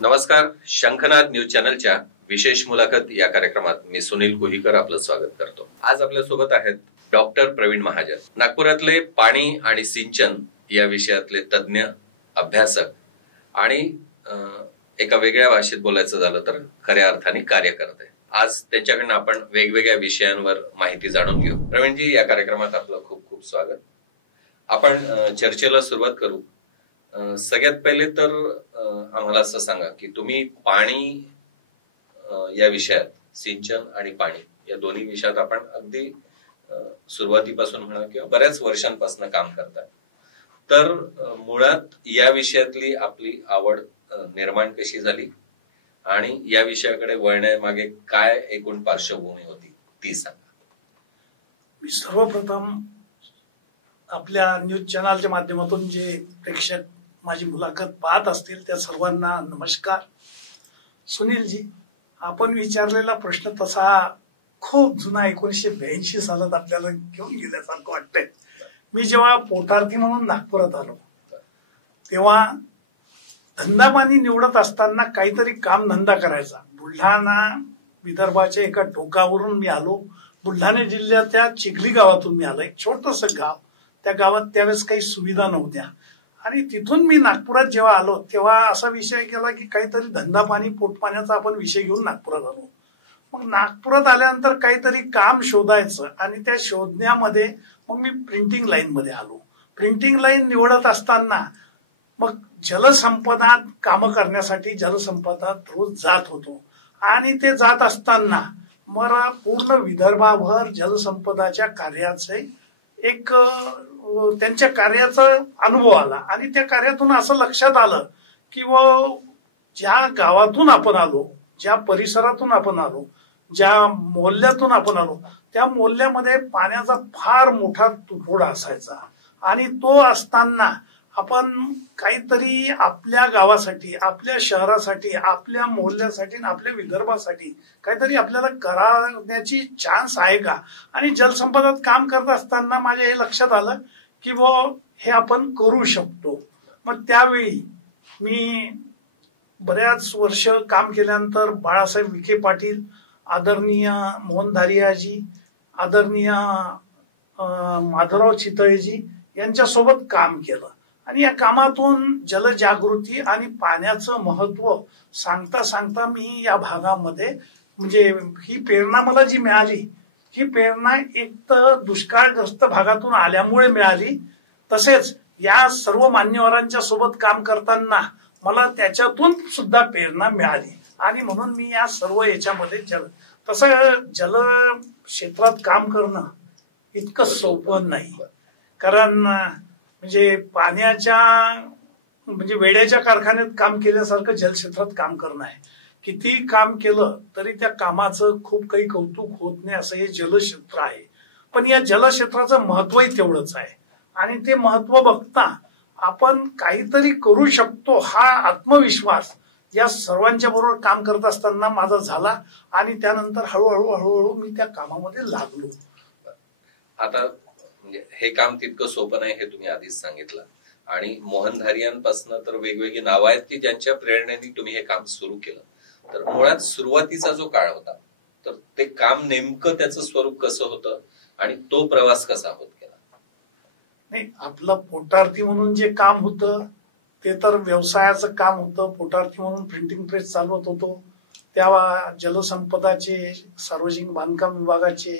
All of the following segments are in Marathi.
नमस्कार. शंखनाद न्यूज चॅनलच्या विशेष मुलाखत या कार्यक्रमात मी सुनील कुहीकर आपलं स्वागत करतो. आज आपल्या सोबत आहेत डॉक्टर प्रवीण महाजन, नागपुरातले पाणी आणि सिंचन या विषयातले तज्ञ, अभ्यासक आणि एका वेगळ्या भाषेत बोलायचं झालं तर खऱ्या अर्थाने कार्यकर्ते. आज त्यांच्याकडनं आपण वेगवेगळ्या विषयांवर माहिती जाणून घेऊ. प्रवीणजी, या कार्यक्रमात आपलं खूप खूप स्वागत. आपण चर्चेला सुरुवात करू. सगळ्यात पहिले तर आम्हाला असं सांगा की तुम्ही पाणी या विषयात, सिंचन आणि पाणी या दोन्ही विषयात आपण अगदी सुरुवातीपासून म्हणा किंवा बऱ्याच वर्षांपासून काम करताय, तर मुळात या विषयातली आपली आवड निर्माण कशी झाली आणि या विषयाकडे वळण्यामागे काय एकूण पार्श्वभूमी होती ती सांगा. मी सर्वप्रथम आपल्या न्यूज चॅनलच्या माध्यमातून जे प्रेक्षक माझी मुलाखत पाहत असतील त्या सर्वांना नमस्कार. सुनीलजी, आपण विचारलेला प्रश्न तसा खूप जुना 1982 सालात आपल्याला घेऊन गेल्यासारखं वाटतंय. मी जेव्हा पोटार्थी म्हणून नागपुरात आलो तेव्हा धंदा पाणी निवडत असताना काहीतरी काम धंदा करायचा. बुलढाणा विदर्भाच्या एका टोकावरून मी आलो. बुलढाणा जिल्ह्याच्या चिखली गावातून मी आलो. एक छोटस गाव. त्या गावात त्यावेळेस काही सुविधा नव्हत्या आणि तिथून मी नागपुरात जेव्हा आलो तेव्हा असा विषय केला की काहीतरी धंदा पाणी पोटपाण्याचा आपण विषय घेऊन नागपुरात आलो. मग नागपुरात आल्यानंतर काहीतरी काम शोधायचं आणि त्या शोधण्यामध्ये मग मी प्रिंटिंग लाईन मध्ये आलो. प्रिंटिंग लाईन निवडत असताना मग जलसंपदा कामं करण्यासाठी जलसंपदात रोज जात होतो आणि ते जात असताना मला पूर्ण विदर्भाभर जलसंपदाच्या कार्याचे एक त्यांच्या कार्याचा अनुभव आला आणि त्या कार्यातून असं लक्षात आलं की ज्या गावातून आपण आलो, ज्या परिसरातून आपण आलो, ज्या मोहल्ल्यातून आपण आलो त्या मोहल्ल्यामध्ये पाण्याचा फार मोठा तुटवडा असायचा आणि तो असताना आपण काहीतरी आपल्या गावासाठी, आपल्या शहरासाठी, आपल्या मोहल्ल्यासाठी, आपल्या विदर्भासाठी काहीतरी आपल्याला करण्याची चान्स आहे का. आणि जलसंपदात काम करत असताना माझ्या हे लक्षात आलं की हे आपण करू शकतो. मग त्यावेळी मी बऱ्याच वर्ष काम केल्यानंतर बाळासाहेब विखे पाटील, आदरणीय मोहन धारियाजी, आदरणीय माधवराव चितळेजी यांच्यासोबत काम केलं आणि या कामातून जलजागृती आणि पाण्याचं महत्व सांगता सांगता मी या भागामध्ये म्हणजे ही प्रेरणा मला जी मिळाली, ही प्रेरणा एक तर दुष्काळग्रस्त भागातून आल्यामुळे मिळाली, तसेच या सर्व मान्यवरांच्या सोबत काम करताना मला त्याच्यातून सुद्धा प्रेरणा मिळाली आणि म्हणून मी या सर्व याच्यामध्ये तसं जल क्षेत्रात काम करणं इतकं सोपं नाही. कारण म्हणजे पाण्याच्या म्हणजे वेड्याच्या कारखान्यात काम केल्यासारखं जलक्षेत्रात काम करणं आहे. किती काम केलं तरी त्या कामाचं खूप काही कौतुक होत नाही असं हे जलक्षेत्र आहे. पण या जलक्षेत्राचं महत्वही तेवढंच आहे आणि ते महत्व बघता आपण काहीतरी करू शकतो हा आत्मविश्वास या सर्वांच्या बरोबर काम करत असताना माझा झाला आणि त्यानंतर हळूहळू मी त्या कामामध्ये लागलो. आता म्हणजे हे काम तितकं सोपं नाही हे तुम्ही आधीच सांगितलं आणि मोहन धारियांपासून तर वेगवेगळी नावं आहेत की ज्यांच्या प्रेरणेने तुम्ही हे काम सुरू केलं. तर मुळात सुरुवातीचा जो काळ होता तर ते काम नेमकं त्याचं स्वरूप कसं होतं आणि तो प्रवास कसा होत गेला. नाही, आपलं पोटार्थी म्हणून जे काम होतं ते तर व्यवसायाचं काम होतं. पोटार्थी म्हणून प्रिंटिंग प्रेस चालवत होतो. त्या जलसंपदाचे, सार्वजनिक बांधकाम विभागाचे,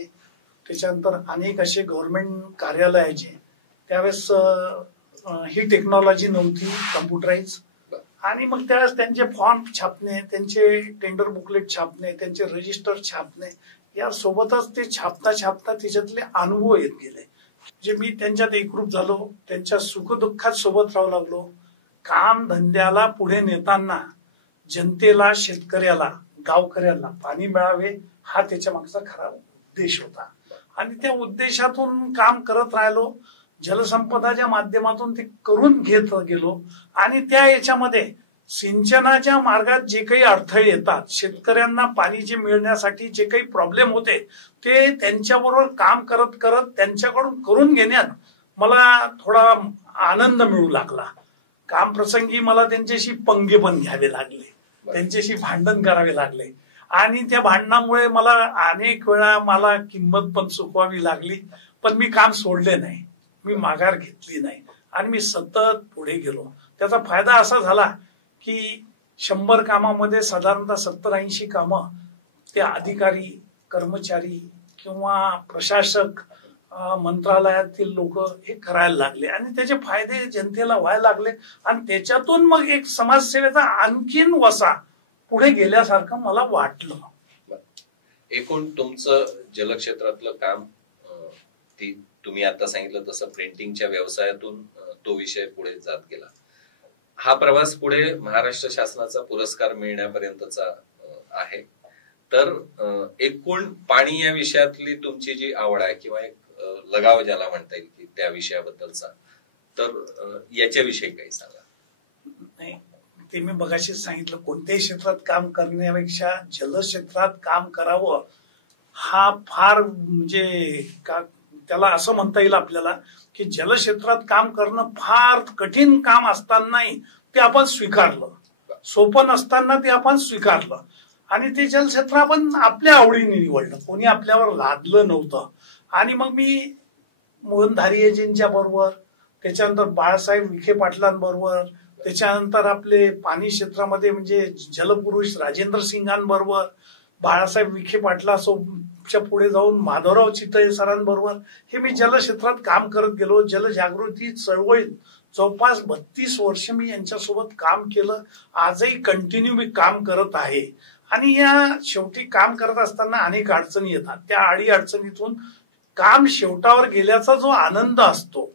त्याच्यानंतर अनेक असे गव्हर्नमेंट कार्यालयाचे त्यावेळेस ही टेक्नॉलॉजी नव्हती कम्प्युटराईज आणि मग त्यावेळेस त्यांचे फॉर्म छापणे, त्यांचे टेंडर बुकलेट छापणे, त्यांचे रजिस्टर छापणे या सोबतच ते छापता छापता त्याच्यातले अनुभव येत गेले. जे मी त्यांच्यात एकरूप झालो, त्यांच्या सुखदुःखात सोबत राहू लागलो. काम धंद्याला पुढे नेताना जनतेला, शेतकऱ्याला, गावकऱ्याला पाणी मिळावे हा त्याच्या मागचा खरा उद्देश होता आणि त्या उद्देशातून काम करत राहिलो. जलसंपदाच्या माध्यमातून ते करून घेत गेलो आणि त्या याच्यामध्ये सिंचनाच्या मार्गात जे काही अडथळे येतात, शेतकऱ्यांना पाणी जे मिळण्यासाठी जे काही प्रॉब्लेम होते ते त्यांच्याबरोबर काम करत करत त्यांच्याकडून करून घेण्यात मला थोडा आनंद मिळू लागला. काम प्रसंगी मला त्यांच्याशी पंगे पण घ्यावे लागले त्यांच्याशी भांडण करावे लागले आणि त्या भांडणामुळे मला अनेक वेळा मला किंमत पण चुकवावी लागली, पण मी काम सोडले नाही, मी माघार घेतली नाही आणि मी सतत पुढे गेलो. त्याचा फायदा असा झाला की 100 कामामध्ये साधारणतः 70-80 कामं ते अधिकारी, कर्मचारी किंवा प्रशासक, मंत्रालयातील लोक हे करायला लागले आणि त्याचे फायदे जनतेला व्हायला लागले आणि त्याच्यातून मग एक समाजसेवेचा आणखीन वसा पुढे गेल्यासारखं मला वाटलं. एकूण तुमचं जलक्षेत्रातलं काम, तुम्ही आता सांगितलं तसं प्रिंटिंगच्या व्यवसायातून तो विषय पुढे जात गेला. हा प्रवास पुढे महाराष्ट्र शासनाचा पुरस्कार मिळण्यापर्यंतचा आहे. तर एकूण पाणी या विषयातली तुमची जी आवड आहे किंवा एक लगाव ज्याला म्हणता येईल की त्या विषयाबद्दलचा, तर याच्याविषयी काही सांगा. नाही, ते मी मगाशीच सांगितलं, कोणत्याही क्षेत्रात काम करण्यापेक्षा जलक्षेत्रात काम करावं हा फार म्हणजे त्याला असं म्हणता येईल आपल्याला की जलक्षेत्रात काम करणं फार कठीण काम असतानाही ते आपण स्वीकारलं, सोपं नसताना ते आपण स्वीकारलं आणि ते जलक्षेत्र आपण आपल्या आवडीने निवडलं, कोणी आपल्यावर लादलं नव्हतं. आणि मग मी मोहन धारियेजींच्या बरोबर, त्याच्यानंतर बाळासाहेब विखे पाटलांबरोबर, त्याच्यानंतर आपले पाणी क्षेत्रामध्ये म्हणजे जलपुरुष राजेंद्र सिंगांबरोबर, बाळासाहेब विखे पाटलाच्या पुढे जाऊन माधवराव चितळे सरांबरोबर हे मी जलक्षेत्रात काम करत गेलो. जलजागृती चळवळीत जवळपास 32 वर्ष मी यांच्यासोबत काम केलं. आजही कंटिन्यू मी काम करत आहे आणि या शेवटी काम करत असताना अनेक अडचणी येतात. त्या अडचणीतून काम शेवटावर गेल्याचा जो आनंद असतो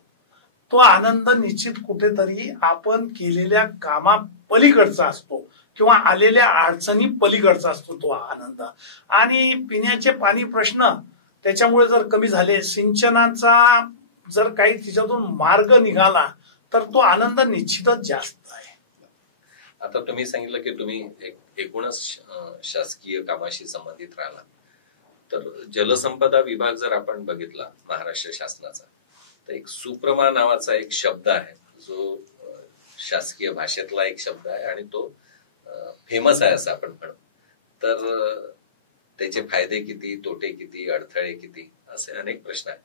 तो आनंद निश्चित कुठेतरी आपण केलेल्या कामा पलीकडचा असतो किंवा आलेल्या अडचणी पलीकडचा असतो तो आनंद. आणि पिण्याचे पाणी प्रश्न त्याच्यामुळे जर कमी झाले, सिंचनाचा जर काही तिच्यातून मार्ग निघाला तर तो आनंद निश्चितच जास्त आहे. आता तुम्ही सांगितलं की तुम्ही एकूणच शासकीय कामाशी संबंधित राहिला, तर जलसंपदा विभाग जर आपण बघितला महाराष्ट्र शासनाचा, तर एक सुप्रमा नावाचा एक शब्द आहे जो शासकीय भाषेतला एक शब्द आहे आणि तो फेमस आहे असं आपण म्हणू. तर त्याचे फायदे किती, तोटे किती, अडथळे किती, असे अनेक प्रश्न आहेत.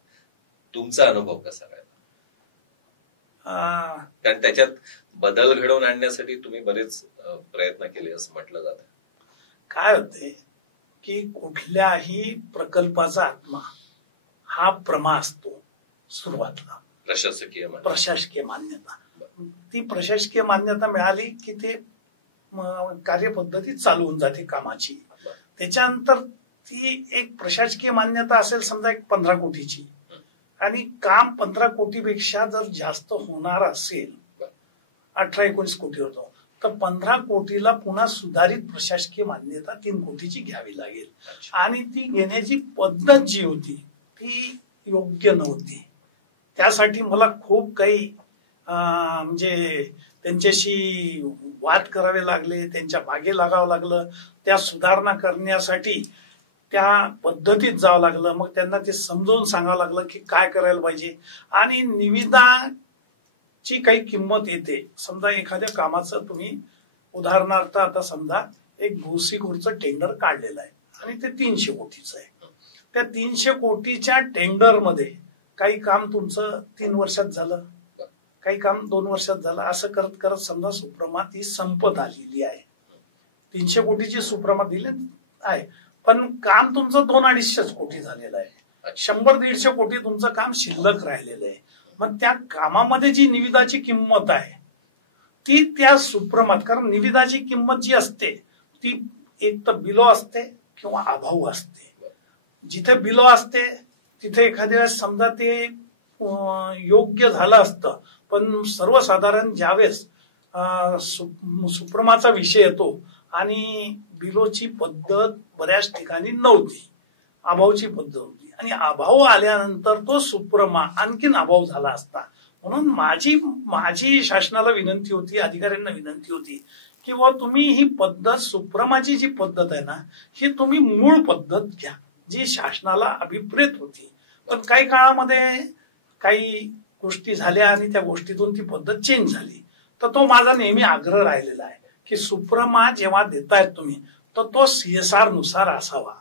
तुमचा अनुभव कसा राहिला? कारण त्याच्यात बदल घडवून आणण्यासाठी तुम्ही बरेच प्रयत्न केले असं म्हटलं जातं. काय होते की कुठल्याही प्रकल्पाचा आत्मा हा प्रमा असतो सुरुवातीला, प्रशासकीय मान्यता. ती प्रशासकीय मान्यता मिळाली की ते कार्यपद्धती चालू होऊन जाते कामाची. त्याच्यानंतर ती एक प्रशासकीय मान्यता असेल समजा एक 15 कोटीची आणि काम 15 कोटीपेक्षा जर जास्त होणार असेल, 18-19 कोटी होतो, तर 15 कोटीला पुन्हा सुधारित प्रशासकीय मान्यता 3 कोटीची घ्यावी लागेल. आणि ती घेण्याची पद्धत जी होती ती योग्य नव्हती. त्यासाठी मला खूप काही म्हणजे त्यांच्याशी वाद करावे लागले, त्यांच्या मागे लागावं लागलं, त्या सुधारणा करण्यासाठी त्या पद्धतीत जावं लागलं. मग त्यांना ते समजावून सांगावं लागलं की काय करायला पाहिजे. आणि निविदाची काही किंमत येते. समजा एखाद्या कामाचं तुम्ही उदाहरणार्थ आता समजा एक भुसीकूरचं टेंडर काढलेलं आहे आणि ते 300 कोटीचं आहे. त्या 300 कोटीच्या टेंडरमध्ये काही काम तुमचं 3 वर्षात झालं, काही काम 2 वर्षात झालं, असं करत करत समजा सुप्रमा ती संपत आलेली आहे. 300 कोटीची सुप्रमा दिली आहे पण काम तुमचं 200-250 कोटी झालेलं आहे. 100-150 कोटी तुमचं काम शिल्लक राहिलेलं आहे. मग त्या कामामध्ये जी निविदाची किंमत आहे ती त्या सुप्रमात, कारण निविदाची किंमत जी असते ती एक तर बिलो असते किंवा अभाव असते. जिथे बिलो असते तिथे एखाद्या वेळेस समजा ते योग्य झालं असतं, पण सर्वसाधारण ज्यावेळेस सुप्रमाचा विषय येतो आणि बिलोची पद्धत बऱ्याच ठिकाणी नव्हती, अभावची पद्धत होती आणि अभाव आल्यानंतर तो सुप्रमा आणखीन अभाव झाला असता. म्हणून माझी शासनाला विनंती होती, अधिकाऱ्यांना विनंती होती की तुम्ही ही पद्धत, सुप्रमाची जी पद्धत आहे ना, ही तुम्ही मूळ पद्धत घ्या जी शासनाला अभिप्रेत होती. पण काही काळामध्ये काही गोष्टी झाल्या आणि त्या गोष्टीतून ती पद्धत चेंज झाली. तर तो माझा नेहमी आग्रह राहिलेला आहे की सुप्रमा जेव्हा देतायत तुम्ही तर तो CSR नुसार असावा.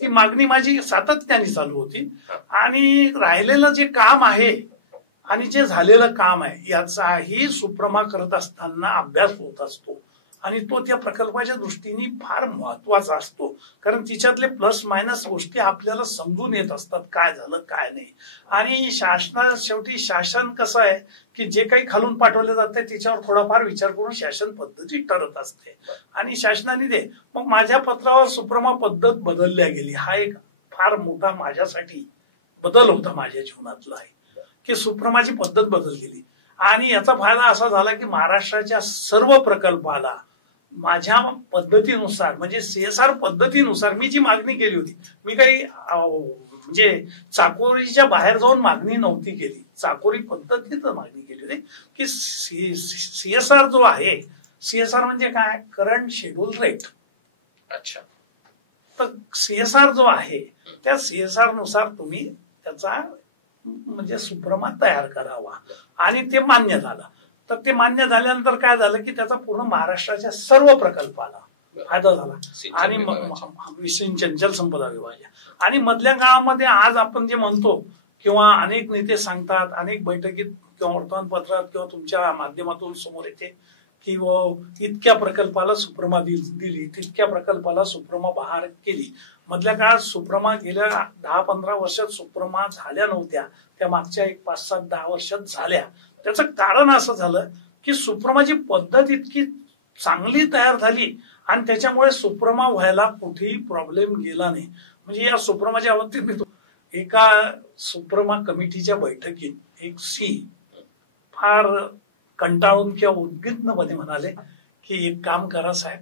ती मागणी माझी सातत्याने चालू होती. आणि राहिलेलं जे काम आहे आणि जे झालेलं काम आहे याचाही सुप्रमा करत असताना अभ्यास होत असतो आणि तो त्या प्रकल्पाच्या दृष्टीने फार महत्वाचा असतो. कारण तिच्यातले प्लस मायनस गोष्टी आपल्याला समजून येत असतात, काय झालं काय नाही. आणि शेवटी शासन कसं आहे की जे काही खालून पाठवले जाते त्याच्यावर थोडाफार विचार करून शासन पद्धती ठरत असते आणि शासनाने दे. मग माझ्या पत्रावर सुप्रमा पद्धत बदलल्या गेली. हा एक फार मोठा माझ्यासाठी बदल होता माझ्या जीवनातला आहे की सुप्रमाची पद्धत बदल गेली. आणि याचा फायदा असा झाला की महाराष्ट्राच्या सर्व प्रकल्पाला माझ्या पद्धतीनुसार म्हणजे CSR पद्धतीनुसार मी जी मागणी केली होती, मी काही म्हणजे चाकोरीच्या बाहेर जाऊन मागणी नव्हती केली, चाकोरी पद्धतीत मागणी केली होती की CSR जो आहे, CSR म्हणजे काय, करंट शेड्यूल रेट. अच्छा. तर CSR जो आहे त्या CSR नुसार तुम्ही त्याचा म्हणजे सुप्रमा तयार करावा आणि ते मान्य झालं. तर ते मान्य झाल्यानंतर काय झालं की त्याचा पूर्ण महाराष्ट्राच्या सर्व प्रकल्पाला फायदा झाला. आणि सिंचन जलसंपदा विभाग आणि मधल्या काळामध्ये आज आपण जे म्हणतो किंवा अनेक नेते सांगतात, अनेक बैठकीत किंवा वर्तमानपत्रात किंवा तुमच्या माध्यमातून समोर येते की इतक्या प्रकल्पाला सुप्रमा दिली, तितक्या प्रकल्पाला सुप्रमा बहार केली. मधल्या काळात सुप्रमा गेल्या 10-15 वर्षात सुप्रमा झाल्या नव्हत्या, त्या मागच्या 5-7-10 वर्षात झाल्या. त्याचं कारण असं झालं की सुप्रमाची पद्धत इतकी चांगली तयार झाली आणि त्याच्यामुळे सुप्रमा व्हायला कुठेही प्रॉब्लेम गेला नाही. म्हणजे या सुप्रमाच्या बाबतीत मी एका सुप्रमा कमिटीच्या बैठकीत एक फार कंटाळून किंवा उद्विग्नपणे म्हणाले की एक काम करा साहेब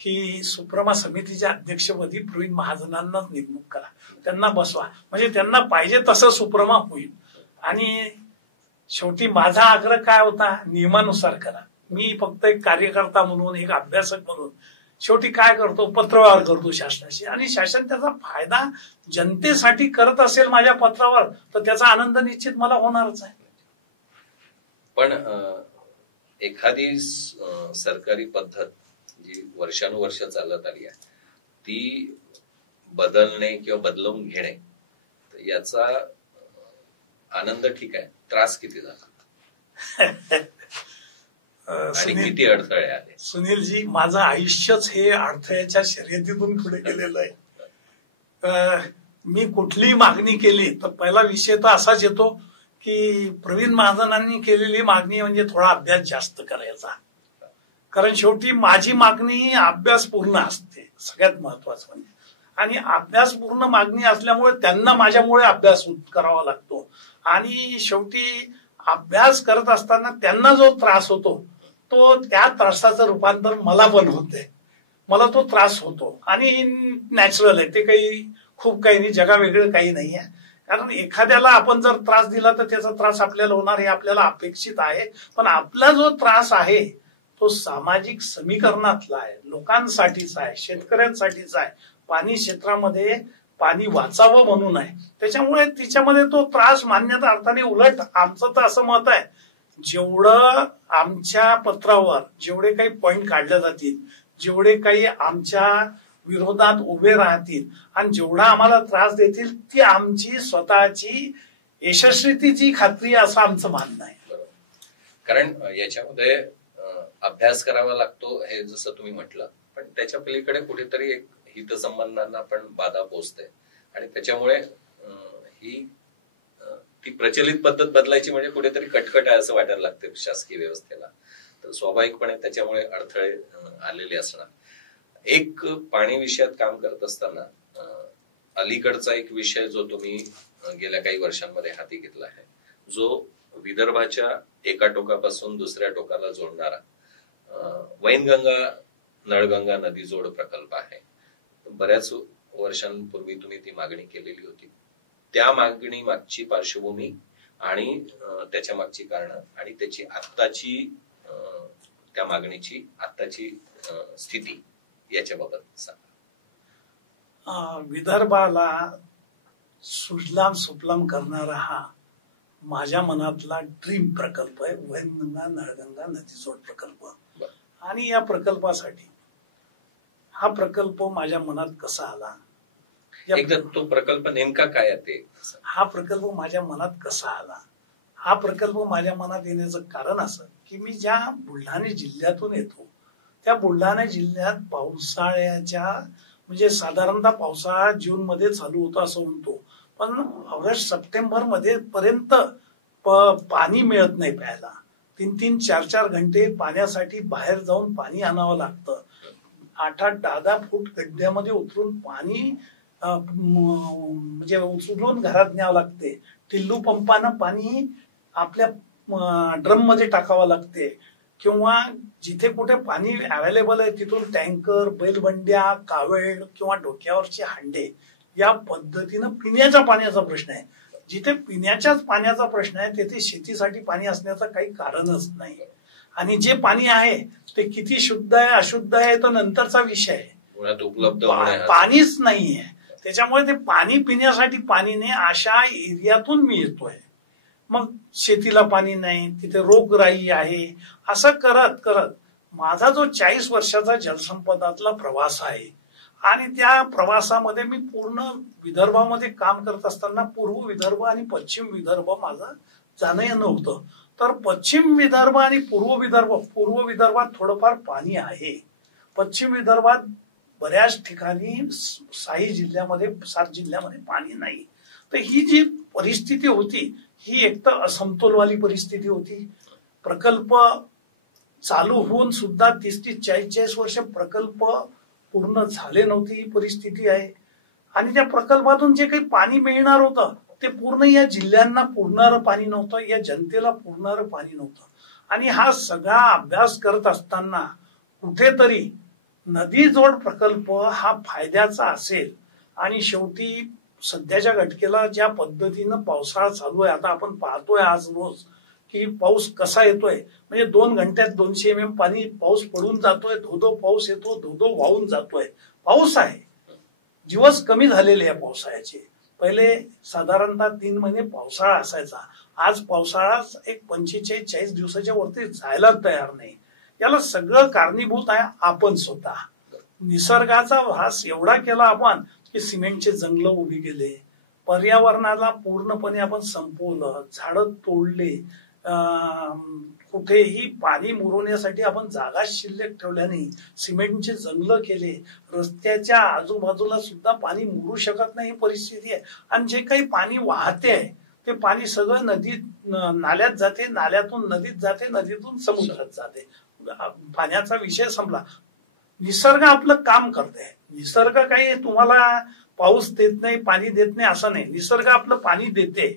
की सुप्रमा समितीच्या अध्यक्षपदी प्रवीण महाजनांनाच नेमणूक करा, त्यांना बसवा, म्हणजे त्यांना पाहिजे तसं सुप्रमा होईल. आणि शेवटी माझा आग्रह काय होता, नियमानुसार करा. मी फक्त एक कार्यकर्ता म्हणून, एक अभ्यासक म्हणून शेवटी काय करतो, पत्रव्यवहार करतो शासनाशी आणि शासन त्याचा फायदा जनतेसाठी करत असेल माझ्या पत्रावर तर त्याचा आनंद निश्चित मला होणारच आहे. पण एखादी सरकारी पद्धत जी वर्षानुवर्ष चालत आली आहे ती बदलणे किंवा बदलवून घेणे, याचा आनंद ठीक आहे, त्रास किती झाला आणि किती अडथळे आले? सुनीलजी, माझं आयुष्यच हे अडथळ्याच्या शर्यतीतून पुढे गेलेलं आहे. मी कुठलीही मागणी केली तर पहिला विषय तर असाच येतो की प्रवीण महाजनांनी केलेली मागणी म्हणजे थोडा अभ्यास जास्त करायचा. कारण शेवटी माझी मागणी अभ्यासपूर्ण असते सगळ्यात महत्वाचं म्हणजे. आणि अभ्यासपूर्ण मागणी असल्यामुळे त्यांना माझ्यामुळे अभ्यास करावा लागतो आणि शेवटी अभ्यास करत असताना त्यांना जो त्रास होतो तो त्या त्रासाचं रूपांतर मला पण होते, मला तो त्रास होतो आणि नॅचरल आहे ते, काही खूप काही नाही, जगावेगळं काही नाही आहे. कारण एखाद्याला आपण जर त्रास दिला तर त्याचा त्रास आपल्याला होणार हे आपल्याला अपेक्षित आहे. पण आपला जो त्रास आहे तो सामाजिक समीकरणातला आहे, लोकांसाठीचा आहे, शेतकऱ्यांसाठीचा आहे, पाणी क्षेत्रामध्ये पाणी वाचावं म्हणून आहे. त्याच्यामुळे तिच्यामध्ये तो त्रास मान्यता अर्थाने, उलट आमचं तर असं मत आहे जेवढं आमच्या पत्रावर जेवढे काही पॉइंट काढले जातील, जेवढे काही आमच्या विरोधात उभे राहतील आणि जेवढा आम्हाला त्रास देतील ती आमची स्वतःची यशस्वीतेची खात्री असं आमचं म्हणणं आहे. कारण याच्यामध्ये अभ्यास करावा लागतो हे जसं तुम्ही म्हटलं, पण त्याच्या पलीकडे कुठेतरी एक हितसंबंधांना पण बाधा पोचते आणि त्याच्यामुळे ही ती प्रचलित पद्धत बदलायची म्हणजे कुठेतरी कटकट आहे असं वाटायला लागते शासकीय व्यवस्थेला. तर स्वाभाविकपणे त्याच्यामुळे अडथळे आलेले असणार. एक पाणी विषयात काम करत असताना अलीकडचा एक विषय जो तुम्ही गेल्या काही वर्षांमध्ये हाती घेतला आहे, जो विदर्भाच्या एका टोकापासून दुसऱ्या टोकाला जोडणारा वैनगंगा नळगंगा नदी जोड प्रकल्प आहे. बऱ्याच वर्षांपूर्वी तुम्ही ती मागणी केलेली होती. त्या मागणी मागची पार्श्वभूमी आणि त्याच्या मागची कारण आणि त्याची आत्ताची त्या मागणीची आत्ताची स्थिती याच्याबाबत सांगा. विदर्भाला सुजलाम सुफलाम करणारा हा माझ्या मनातला ड्रीम प्रकल्प आहे वैनगंगा नळगंगा नदी जोड प्रकल्प. आणि या प्रकल्पासाठी हा प्रकल्प माझ्या मनात कसा आला, एकदा तो प्रकल्प नेमका काय आहे ते, हा प्रकल्प माझ्या मनात कसा आला, हा प्रकल्प माझ्या मनात येण्याचं कारण असं की मी ज्या बुलढाणा जिल्ह्यातून येतो त्या बुलढाणा जिल्ह्यात पावसाळ्याच्या म्हणजे साधारणतः पावसाळा जून मध्ये चालू होतो असं म्हणतो, पण ऑगस्ट सप्टेंबर मध्ये पर्यंत पाणी मिळत नाही प्यायला. 3-3, 4-4 घंटे पाण्यासाठी बाहेर जाऊन पाणी आणावं लागतं. 8-8, 10-10 फूट गड्ड्यामध्ये उतरून पाणी म्हणजे उचलून घरात न्यावं लागते. टिल्लू पंपानं पाणी आपल्या ड्रम मध्ये टाकावं लागते किंवा जिथे कुठे पाणी अवेलेबल आहे तिथून टँकर, बैलबंड्या, कावळ किंवा डोक्यावरचे हांडे या पद्धतीनं पिण्याच्या पाण्याचा प्रश्न आहे. जिथे पिण्याच्याच पाण्याचा प्रश्न आहे तिथे शेतीसाठी पाणी असण्याचं काही कारणच नाही. आणि जे पाणी आहे ते किती शुद्ध आहे अशुद्ध आहे तो नंतरचा विषय आहे. उपलब्ध पाणीच नाहीये. त्याच्यामुळे ते पाणी पिण्यासाठी पाणी नाही अशा एरियातून मी येतोय. मग शेतीला पाणी नाही, तिथे रोगराई आहे. असं करत करत माझा जो 40 वर्षाचा जलसंपदातला प्रवास आहे आणि त्या प्रवासामध्ये मी पूर्ण विदर्भामध्ये काम करत असताना पूर्व विदर्भ आणि पश्चिम विदर्भ माझं जाणं येणं होतं. तर पश्चिम विदर्भ आणि पूर्व विदर्भात थोडंफार पाणी आहे. पश्चिम विदर्भात बऱ्याच ठिकाणी 7 जिल्ह्यामध्ये पाणी नाही. तर ही जी परिस्थिती होती ही एक तर असमतोलवाली परिस्थिती होती. प्रकल्प चालू होऊन सुद्धा 30-40 वर्ष प्रकल्प पूर्ण झाले नव्हते ही परिस्थिती आहे. आणि त्या प्रकल्पातून जे काही पाणी मिळणार होतं ते पूर्ण या जिल्ह्यांना पुरणारं पाणी नव्हतं, या जनतेला पुरणारं पाणी नव्हतं. आणि हा सगळा अभ्यास करत असताना कुठेतरी नदी जोड प्रकल्प हा फायद्याचा असेल. आणि शेवटी सध्याच्या घटकेला ज्या पद्धतीनं पावसाळा चालू आहे, आता आपण पाहतोय आज रोज की पाऊस कसा येतोय. म्हणजे 2 घंट्यात 200 mm पाणी पाऊस पडून जातोय, धोधो पाऊस येतो, धोधो वाहून जातोय. पाऊस आहे, दिवस कमी झालेले आहे पावसाळ्याचे. पहिले साधारणतः 3 महिने पावसाळा असायचा. आज पावसाळा एक 45-40 दिवसाच्या वरती जायला तयार नाही. याला सगळं कारणीभूत आहे आपण स्वतः. निसर्गाचा ऱ्हास एवढा केला आपण की सिमेंटचे जंगल उभी केले, पर्यावरणाला पूर्णपणे आपण संपवलं, झाडं तोडले, कुठेही पाणी मुरवण्यासाठी आपण जागा शिल्लक ठेवल्या नाही, सिमेंटचे जंगल केले, रस्त्याच्या आजूबाजूला सुद्धा पाणी मुरू शकत नाही ही परिस्थिती आहे. आणि जे काही पाणी वाहते आहे ते पाणी सगळं नदीत नाल्यात जाते, नाल्यातून नदीत जाते, नदीतून समुद्रात जाते. पाण्याचा विषय संपला. निसर्ग आपलं काम करते. निसर्ग काही तुम्हाला पाऊस देत नाही, पाणी देत नाही असं नाही. निसर्ग आपलं पाणी देते,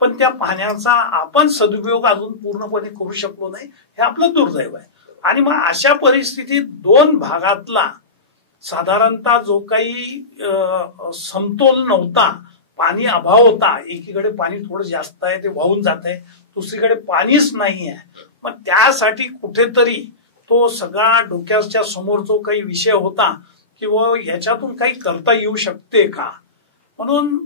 पण त्या पाण्याचा आपण सदुपयोग अजून पूर्णपणे करू शकलो नाही, हे आपलं दुर्दैव आहे. आणि मग अशा परिस्थितीत 2 भागातला साधारणतः जो काही समतोल नव्हता, पाणी अभाव होता. एकीकडे पाणी थोडं जास्त आहे, ते वाहून जात आहे, दुसरीकडे पाणीच नाही आहे. मग त्यासाठी कुठेतरी तो सगळा डोक्याच्या समोर जो काही विषय होता किंवा ह्याच्यातून काही करता येऊ शकते का, म्हणून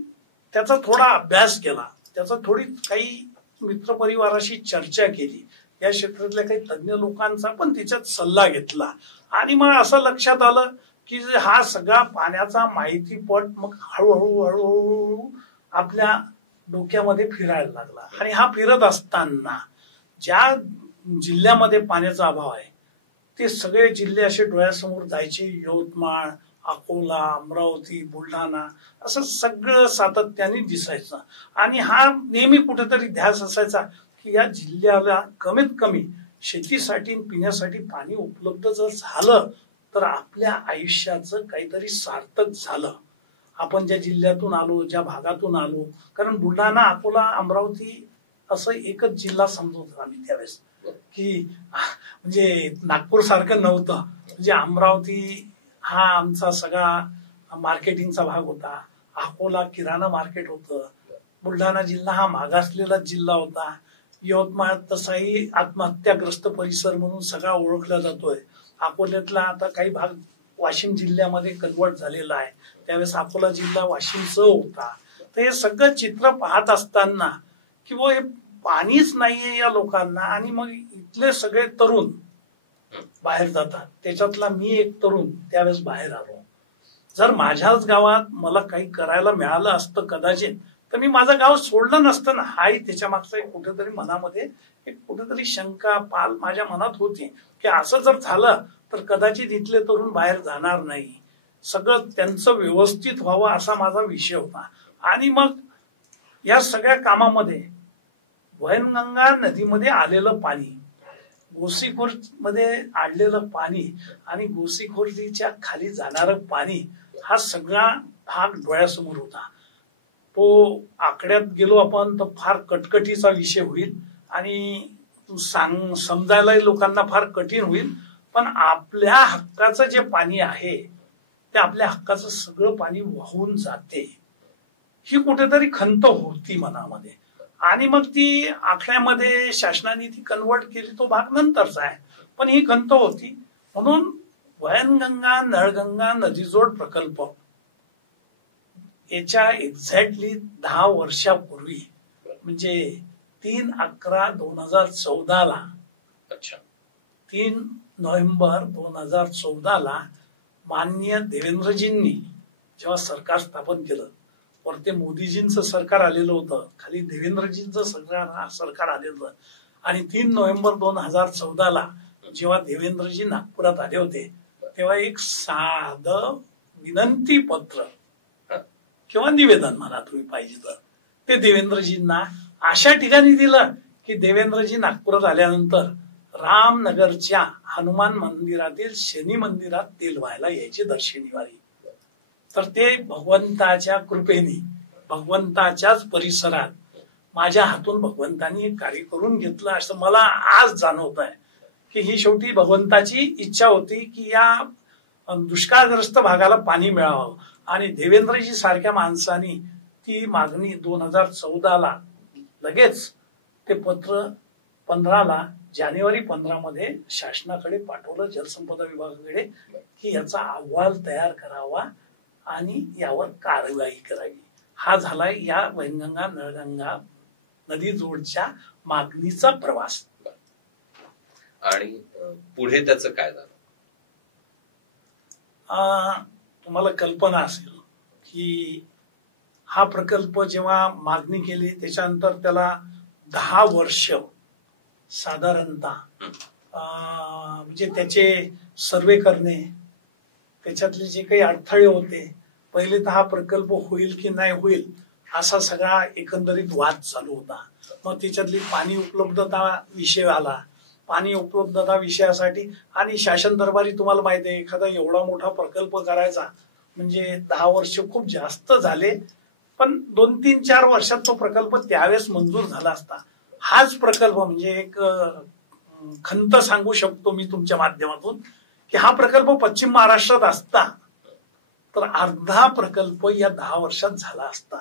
त्याचा थोडा अभ्यास केला. त्याचा थोडी काही मित्रपरिवाराशी चर्चा केली, या क्षेत्रातल्या काही तज्ञ लोकांचा पण त्याच्यात सल्ला घेतला. आणि मग असं लक्षात आलं की हा सगळा पाण्याचा माहितीपट मग हळूहळू आपल्या डोक्यामध्ये फिरायला लागला. आणि हा फिरत असताना ज्या जिल्ह्यामध्ये पाण्याचा अभाव आहे ते सगळे जिल्हे असे डोळ्यासमोर जायचे. यवतमाळ, अकोला, अमरावती, बुलढाणा असं सगळं सातत्याने दिसायचं. आणि हा नेहमी कुठेतरी ध्यास असायचा की या जिल्ह्याला कमीत कमी शेतीसाठी पिण्यासाठी पाणी उपलब्ध जर झालं तर आपल्या आयुष्याचं काहीतरी सार्थक झालं. आपण ज्या जिल्ह्यातून आलो, ज्या भागातून आलो, कारण बुलढाणा, अकोला, अमरावती असं एकच जिल्हा समजवतो आम्ही त्यावेळेस की म्हणजे नागपूर सारखं नव्हतं. म्हणजे अमरावती हा आमचा सगळा मार्केटिंगचा भाग होता, अकोला किराणा मार्केट होतं, बुलढाणा जिल्हा हा मागासलेला जिल्हा होता, यवतमाळ तसाही आत्महत्याग्रस्त परिसर म्हणून सगळा ओळखला जातोय, अकोल्यातला आता काही भाग वाशिम जिल्ह्यामध्ये कन्वर्ट झालेला आहे, त्यावेळेस अकोला जिल्हा वाशिमचा होता. तर हे सगळं चित्र पाहत असताना किंवा हे पाणीच नाहीये या लोकांना, आणि मग इथले सगळे तरुण बाहेर जातात. त्याच्यातला मी एक तरुण त्यावेळेस बाहेर आलो. जर माझ्याच गावात मला काही करायला मिळालं असतं कदाचित तर मी माझं गाव सोडलं नसतं ना. हाही त्याच्या मागचा एक कुठेतरी मनामध्ये एक कुठेतरी शंका पाल माझ्या मनात होती की असं जर झालं तर कदाचित इथले तरुण बाहेर जाणार नाही. सगळं त्यांचं व्यवस्थित व्हावं असा माझा विषय होता. आणि मग या सगळ्या कामामध्ये वैनगंगा नदीमध्ये आलेलं पाणी, गोसीखुर्दमध्ये आडलेलं पाणी आणि गोसीखुर्दीच्या खाली जाणारं पाणी हा सगळा भाग डोळ्यासमोर होता. तो आकड्यात गेलो आपण तर फार कटकटीचा विषय होईल आणि समजायला लोकांना फार कठीण होईल. पण आपल्या हक्काचं जे पाणी आहे ते आपल्या हक्काचं सगळं पाणी वाहून जाते ही कुठेतरी खंत होती मनामध्ये. आणि मग ती आखण्यामध्ये शासनाने ती कन्वर्ट केली, तो भाग नंतरचा आहे. पण ही खंत होती. म्हणून वैनगंगा नळगंगा नदीजोड प्रकल्प याच्या एक्झॅक्टली 10 वर्षापूर्वी म्हणजे 3/11/2014 3 नोव्हेंबर 2014 माननीय देवेंद्रजींनी जेव्हा सरकार स्थापन केलं, वरते मोदीजींचं सरकार आलेलं होतं, खाली देवेंद्रजींचं सरकार आलेलं होतं. आणि 3 नोव्हेंबर 2014 जेव्हा देवेंद्रजी नागपुरात आले होते तेव्हा एक साधं विनंती पत्र किंवा निवेदन म्हणा तुम्ही पाहिजे तर ते देवेंद्रजींना अशा ठिकाणी दिलं की देवेंद्रजी नागपुरात आल्यानंतर रामनगरच्या हनुमान मंदिरातील शनी मंदिरात तेल व्हायला यायचे दर शनिवारी. तर ते भगवंताच्या कृपेने भगवंताच्याच परिसरात माझ्या हातून भगवंतानी एक कार्य करून घेतलं असं मला आज जाणवत आहे की ही शेवटी भगवंताची इच्छा होती की या दुष्काळग्रस्त भागाला पाणी मिळावं. आणि देवेंद्रजी सारख्या माणसानी ती मागणी 2014 लगेच ते पत्र 15 जानेवारी 15 मध्ये शासनाकडे पाठवलं, जलसंपदा विभागाकडे, की याचा अहवाल तयार करावा आणि यावर कारवाई करावी. हा झाला या वैनगंगा नळगंगा नदी जोडच्या मागणीचा प्रवास. आणि पुढे त्याचं काय झालं? तुम्हाला कल्पना असेल की हा प्रकल्प जेव्हा मागणी केली त्याच्यानंतर त्याला 10 वर्ष साधारणतः म्हणजे त्याचे सर्वे करणे, त्याच्यातले जे काही अडथळे होते, पहिले तर हा प्रकल्प होईल की नाही होईल असा सगळा एकंदरीत वाद चालू होता. मग त्याच्यातली पाणी उपलब्धता विषय आला. पाणी उपलब्धता विषयासाठी आणि शासन दरबारी तुम्हाला माहिती आहे एखादा एवढा मोठा प्रकल्प करायचा म्हणजे 10 वर्ष खूप जास्त झाले. पण 2-3-4 वर्षात तो प्रकल्प त्यावेळेस मंजूर झाला असता. हाच प्रकल्प म्हणजे एक खंत सांगू शकतो मी तुमच्या माध्यमातून की हा प्रकल्प पश्चिम महाराष्ट्रात असता तर अर्धा प्रकल्प या 10 वर्षात झाला असता.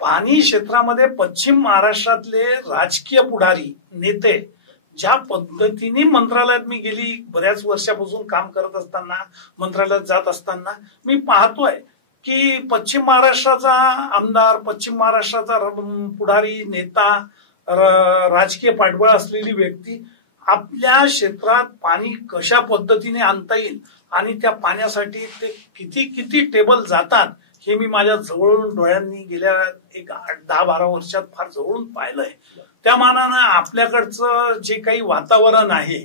पाणी क्षेत्रामध्ये पश्चिम महाराष्ट्रातले राजकीय पुढारी नेते ज्या पद्धतीने मंत्रालयात मी गेली बऱ्याच वर्षापासून काम करत असताना मंत्रालयात जात असताना मी पाहतोय की पश्चिम महाराष्ट्राचा आमदार, पश्चिम महाराष्ट्राचा पुढारी नेता, राजकीय पाठबळ असलेली व्यक्ती आपल्या क्षेत्रात पाणी कशा पद्धतीने आणता येईल आणि त्या पाण्यासाठी ते किती किती टेबल जातात हे मी माझ्या जवळून डोळ्यांनी गेल्या एक 10-12 वर्षात फार जवळून पाहिलंय. त्या मानानं आपल्याकडचं जे काही वातावरण आहे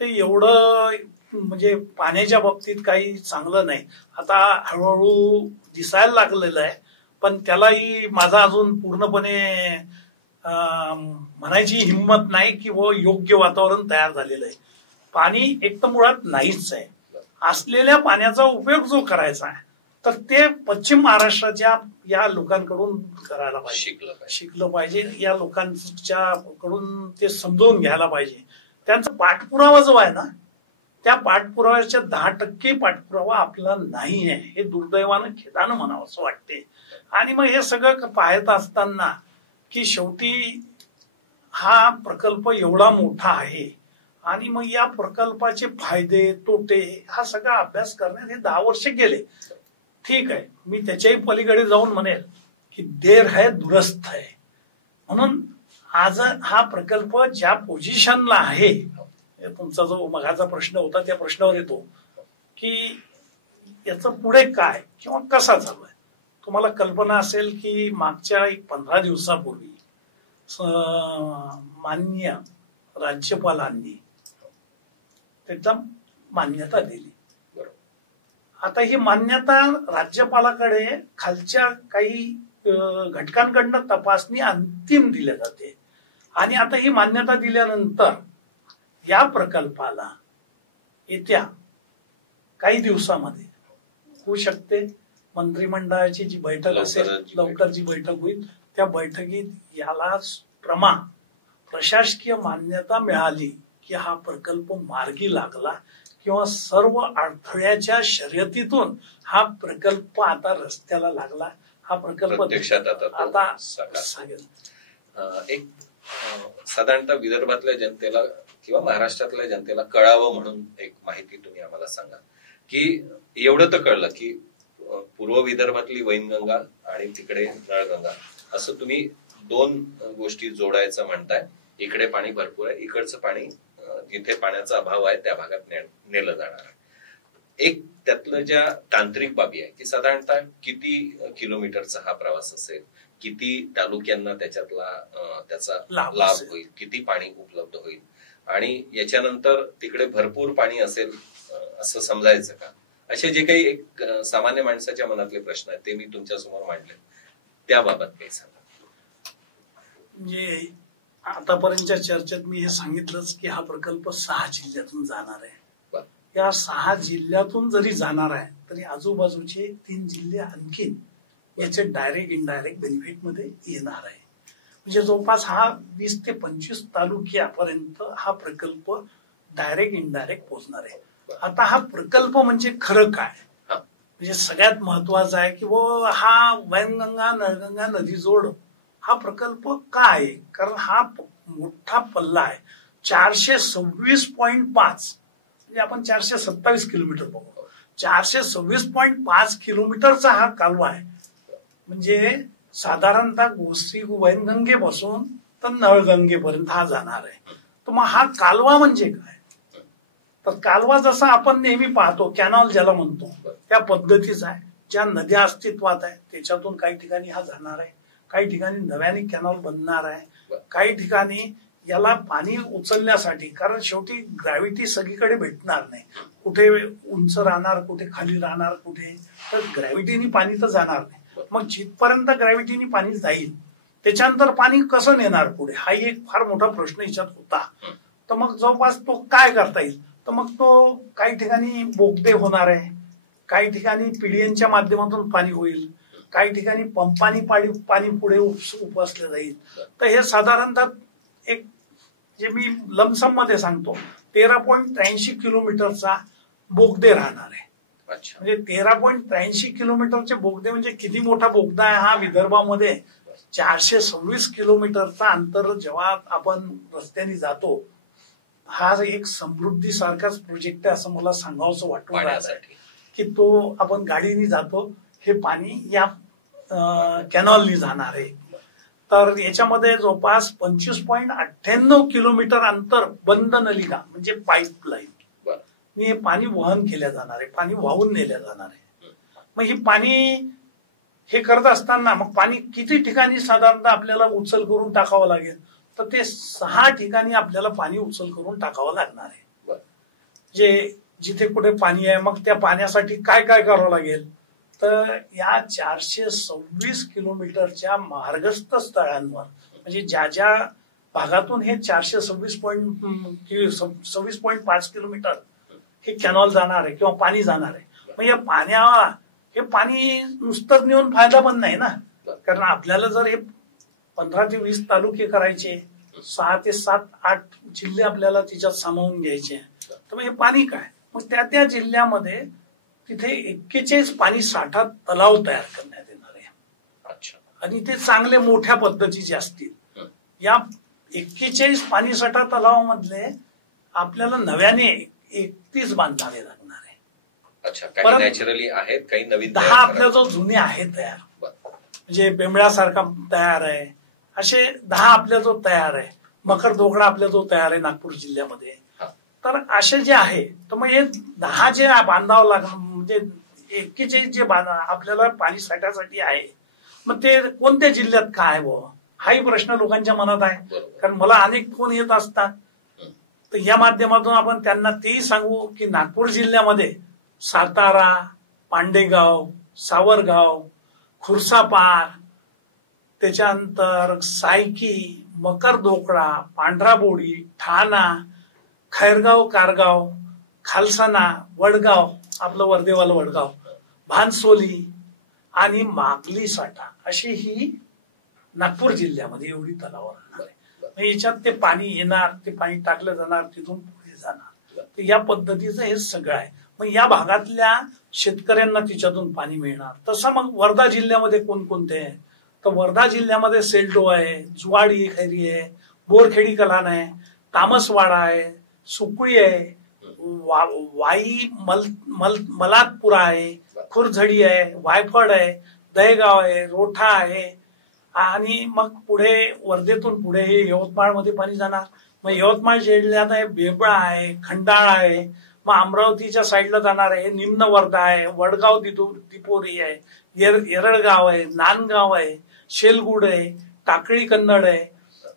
ते एवढं म्हणजे पाण्याच्या बाबतीत काही चांगलं नाही. आता हळूहळू दिसायला लागलेलं आहे पण त्यालाही माझा अजून पूर्णपणे म्हणायची हिंमत नाही की वो योग्य वातावरण तयार झालेलं आहे. पाणी एक तर मुळात नाहीच आहे. असलेल्या पाण्याचा उपयोग जो करायचा आहे तर ते पश्चिम महाराष्ट्राच्या या लोकांकडून करायला पाहिजे, शिकलं पाहिजे. या लोकांच्या कडून ते समजून घ्यायला पाहिजे. त्यांचा पाठपुरावा जो आहे ना त्या पाठपुराव्याच्या 10% पाठपुरावा आपला नाही आहे हे दुर्दैवानं खेदानं म्हणावं असं वाटते. आणि मग हे सगळं पाहत असताना की शेवटी हा प्रकल्प एवढा मोठा आहे आणि मग या प्रकल्पाचे फायदे तोटे हा सगळा अभ्यास करण्यात हे 10 वर्ष गेले. ठीक आहे, मी त्याच्याही पलीकडे जाऊन म्हणेल की देर है दुरुस्त है. म्हणून आज हा प्रकल्प ज्या पोझिशनला आहे तुमचा जो मगाचा प्रश्न होता त्या प्रश्नावर येतो की याचं पुढे काय किंवा कसा चालू आहे. तुम्हाला कल्पना असेल की मागच्या 15 दिवसापूर्वी माननीय राज्यपालांनी त्याचा मान्यता दिली. आता ही मान्यता राज्यपालाकडे खालच्या काही घटकांकडनं तपासणी अंतिम दिल्या जाते आणि आता ही मान्यता दिल्यानंतर या प्रकल्पाला येत्या काही दिवसामध्ये होऊ शकते मंत्रिमंडळाची जी बैठक असेल, लवकर जी बैठक होईल त्या बैठकीत याला प्रशासकीय मान्यता मिळाली की हा प्रकल्प मार्गी लागला किंवा सर्व अडथळ्याच्या शर्यतीतून हा प्रकल्प आता रस्त्याला लागला. हा प्रकल्प आता सांगेल. एक साधारणतः विदर्भातल्या जनतेला किंवा महाराष्ट्रातल्या जनतेला कळावं म्हणून एक माहिती तुम्ही आम्हाला सांगा की एवढं तर कळलं की पूर्व विदर्भातली वैनगंगा आणि तिकडे नळगंगा असं तुम्ही 2 गोष्टी जोडायचं म्हणताय. इकडे पाणी भरपूर आहे, इकडचं पाणी जिथे पाण्याचा अभाव आहे त्या भागात नेलं जाणार आहे. एक त्यातलं ज्या तांत्रिक बाबी आहे की साधारणतः किती किलोमीटरचा हा प्रवास असेल, किती तालुक्यांना त्याचा लाभ होईल, किती पाणी उपलब्ध होईल आणि याच्यानंतर तिकडे भरपूर पाणी असेल असं समजायचं का, असे जे काही एक सामान्य माणसाच्या मनातले प्रश्न आहेत ते मी तुमच्या समोर मांडले, त्याबाबत काही सांगा. म्हणजे आतापर्यंतच्या चर्चेत मी हे सांगितलंच की हा प्रकल्प 6 जिल्ह्यातून जाणार आहे. या 6 जिल्ह्यातून जरी जाणार आहे तरी आजूबाजूचे 3 जिल्हे आणखीन याचे डायरेक्ट इनडायरेक्ट बेनिफिट मध्ये येणार आहे. म्हणजे जवळपास हा 20 ते 25 तालुक्यापर्यंत हा प्रकल्प डायरेक्ट इनडायरेक्ट पोहोचणार आहे. आता हा प्रकल्प म्हणजे खरं काय, म्हणजे सगळ्यात महत्वाचं आहे की हा वैनगंगा नळगंगा नदी जोड हा प्रकल्प काय आहे. कारण हा मोठा पल्ला आहे, 426.5 म्हणजे आपण 427 किलोमीटर बघू, 426.5 किलोमीटरचा हा कालवा आहे. म्हणजे साधारणतः गोश्री वैनगंगेपासून तर नळगंगेपर्यंत हा जाणार आहे. तर मग हा कालवा म्हणजे काय, तर कालवा जसा आपण नेहमी पाहतो कॅनॉल ज्याला म्हणतो त्या पद्धतीचा आहे. ज्या नद्या अस्तित्वात आहे त्याच्यातून काही ठिकाणी हा जाणार आहे, काही ठिकाणी नव्याने कॅनॉल बनणार आहे, काही ठिकाणी याला पाणी उचलण्यासाठी, कारण शेवटी ग्रॅव्हिटी सगळीकडे भेटणार नाही, कुठे उंच राहणार कुठे खाली राहणार कुठे, तर ग्रॅव्हिटीनी पाणी तर जाणार नाही. मग जिथपर्यंत ग्रॅव्हिटीनी पाणी जाईल त्याच्यानंतर पाणी कसं नेणार पुढे, हा एक फार मोठा प्रश्न याच्यात होता. तर मग जवळपास तो काय करता येईल, तर मग तो काही ठिकाणी बोगदे होणार आहे, काही ठिकाणी पीडीएनच्या माध्यमातून पाणी होईल, काही ठिकाणी पंपानी पाणी पुढे उपसलं जाईल. तर हे साधारणतः एक जे मी लमसम मध्ये सांगतो 13.83 किलोमीटरचा बोगदे राहणार आहे. म्हणजे 13.83 किलोमीटरचे बोगदे म्हणजे किती मोठा बोगदा आहे हा. विदर्भामध्ये 426 किलोमीटरचा अंतर जेव्हा आपण रस्त्याने जातो, हा एक समृद्धी सारखाच प्रोजेक्ट आहे असं मला सांगावंसं वाटून राहिलं की तो आपण गाडीने जातो, हे पाणी या कॅनॉलनी जाणार आहे. तर याच्यामध्ये जवळपास 25.98 किलोमीटर अंतर बंद नलिका म्हणजे पाईपलाईन हे पाणी वहन केल्या जाणार आहे, पाणी वाहून नेल्या जाणार आहे. मग ही पाणी हे करत असताना मग पाणी किती ठिकाणी साधारणतः आपल्याला उचल करून टाकावं लागेल, तर ते 6 ठिकाणी आपल्याला पाणी उचल करून टाकावं लागणार आहे. जे जिथे कुठे पाणी आहे मग त्या पाण्यासाठी काय काय करावं लागेल, तर या 426 किलोमीटरच्या मार्गस्थ स्थळांवर म्हणजे ज्या ज्या भागातून हे 426.5 किलोमीटर हे कॅनॉल जाणार आहे किंवा पाणी जाणार आहे, मग या हे पाणी नुसतंच नेऊन फायदा पण नाही ना. कारण आपल्याला जर हे 15 ते 20 तालुके करायचे, 6 ते 7-8 जिल्हे आपल्याला त्याच्यात सामावून घ्यायचे, तर मग हे पाणी काय, मग त्या जिल्ह्यामध्ये तिथे 41 पाणी साठा तलाव तयार करण्यात येणार आहे. आणि ते चांगले मोठ्या पद्धतीचे असतील. या 41 पाणी साठा तलावामधले आपल्याला नव्याने 31 बांधावे लागणार आहे. काही नॅचरली आहेत, काही नवीन 10 आपल्या जो जुने आहे तयार, म्हणजे बेंबळासारखा तयार आहे, असे 10 आपल्या जो तयार आहे. मकर धोकडा आपल्या जो तयार आहे नागपूर जिल्ह्यामध्ये, तर असे जे आहे तर मग हे 10 जे बांधावं लागणार म्हणजे एकीचे जे आपल्याला पाणी साठ्यासाठी आहे मग ते कोणत्या जिल्ह्यात काय बुवा हाही प्रश्न लोकांच्या मनात आहे. कारण मला अनेक फोन येत असतात. तर या माध्यमातून आपण त्यांना तेही सांगू की नागपूर जिल्ह्यामध्ये सातारा, पांडेगाव, सावरगाव, खुर्सापार, त्याच्यानंतर सायकी, मकरदोकडा, पांढराबोडी, ठाणा, खैरगाव, कारगाव, खालसाना, वडगाव, आपलं वर्धेवालं वडगाव, भानसोली आणि मागली साठा अशी ही नागपूर जिल्ह्यामध्ये एवढी तलाव राहणार आहे. याच्यात ते पाणी येणार, ते पाणी टाकलं जाणार, तिथून पुढे जाणार. तर या पद्धतीचं हे सगळं आहे. मग या भागातल्या शेतकऱ्यांना तिच्यातून पाणी मिळणार. तसं मग वर्धा जिल्ह्यामध्ये कोणकोणते आहे तर वर्धा जिल्ह्यामध्ये सेल्डो आहे, जुवाडी खैरी आहे, बोरखेडी कलान आहे, तामसवाडा आहे, सुकळी आहे, वाई मलातपुरा आहे, खुरझडी आहे, वायफड आहे, दहेगाव आहे, रोठा आहे आणि मग पुढे वर्धेतून पुढे हे यवतमाळमध्ये पाणी जाणार. मग यवतमाळ जिल्ह्यात आहे बेबळा आहे, खंडाळा आहे, मग अमरावतीच्या साईडला जाणार आहे निम्न वर्धा आहे, वडगाव दिपोरी आहे, येरळगाव आहे, नांदगाव आहे, शेलगुड आहे, टाकळी कन्नड आहे,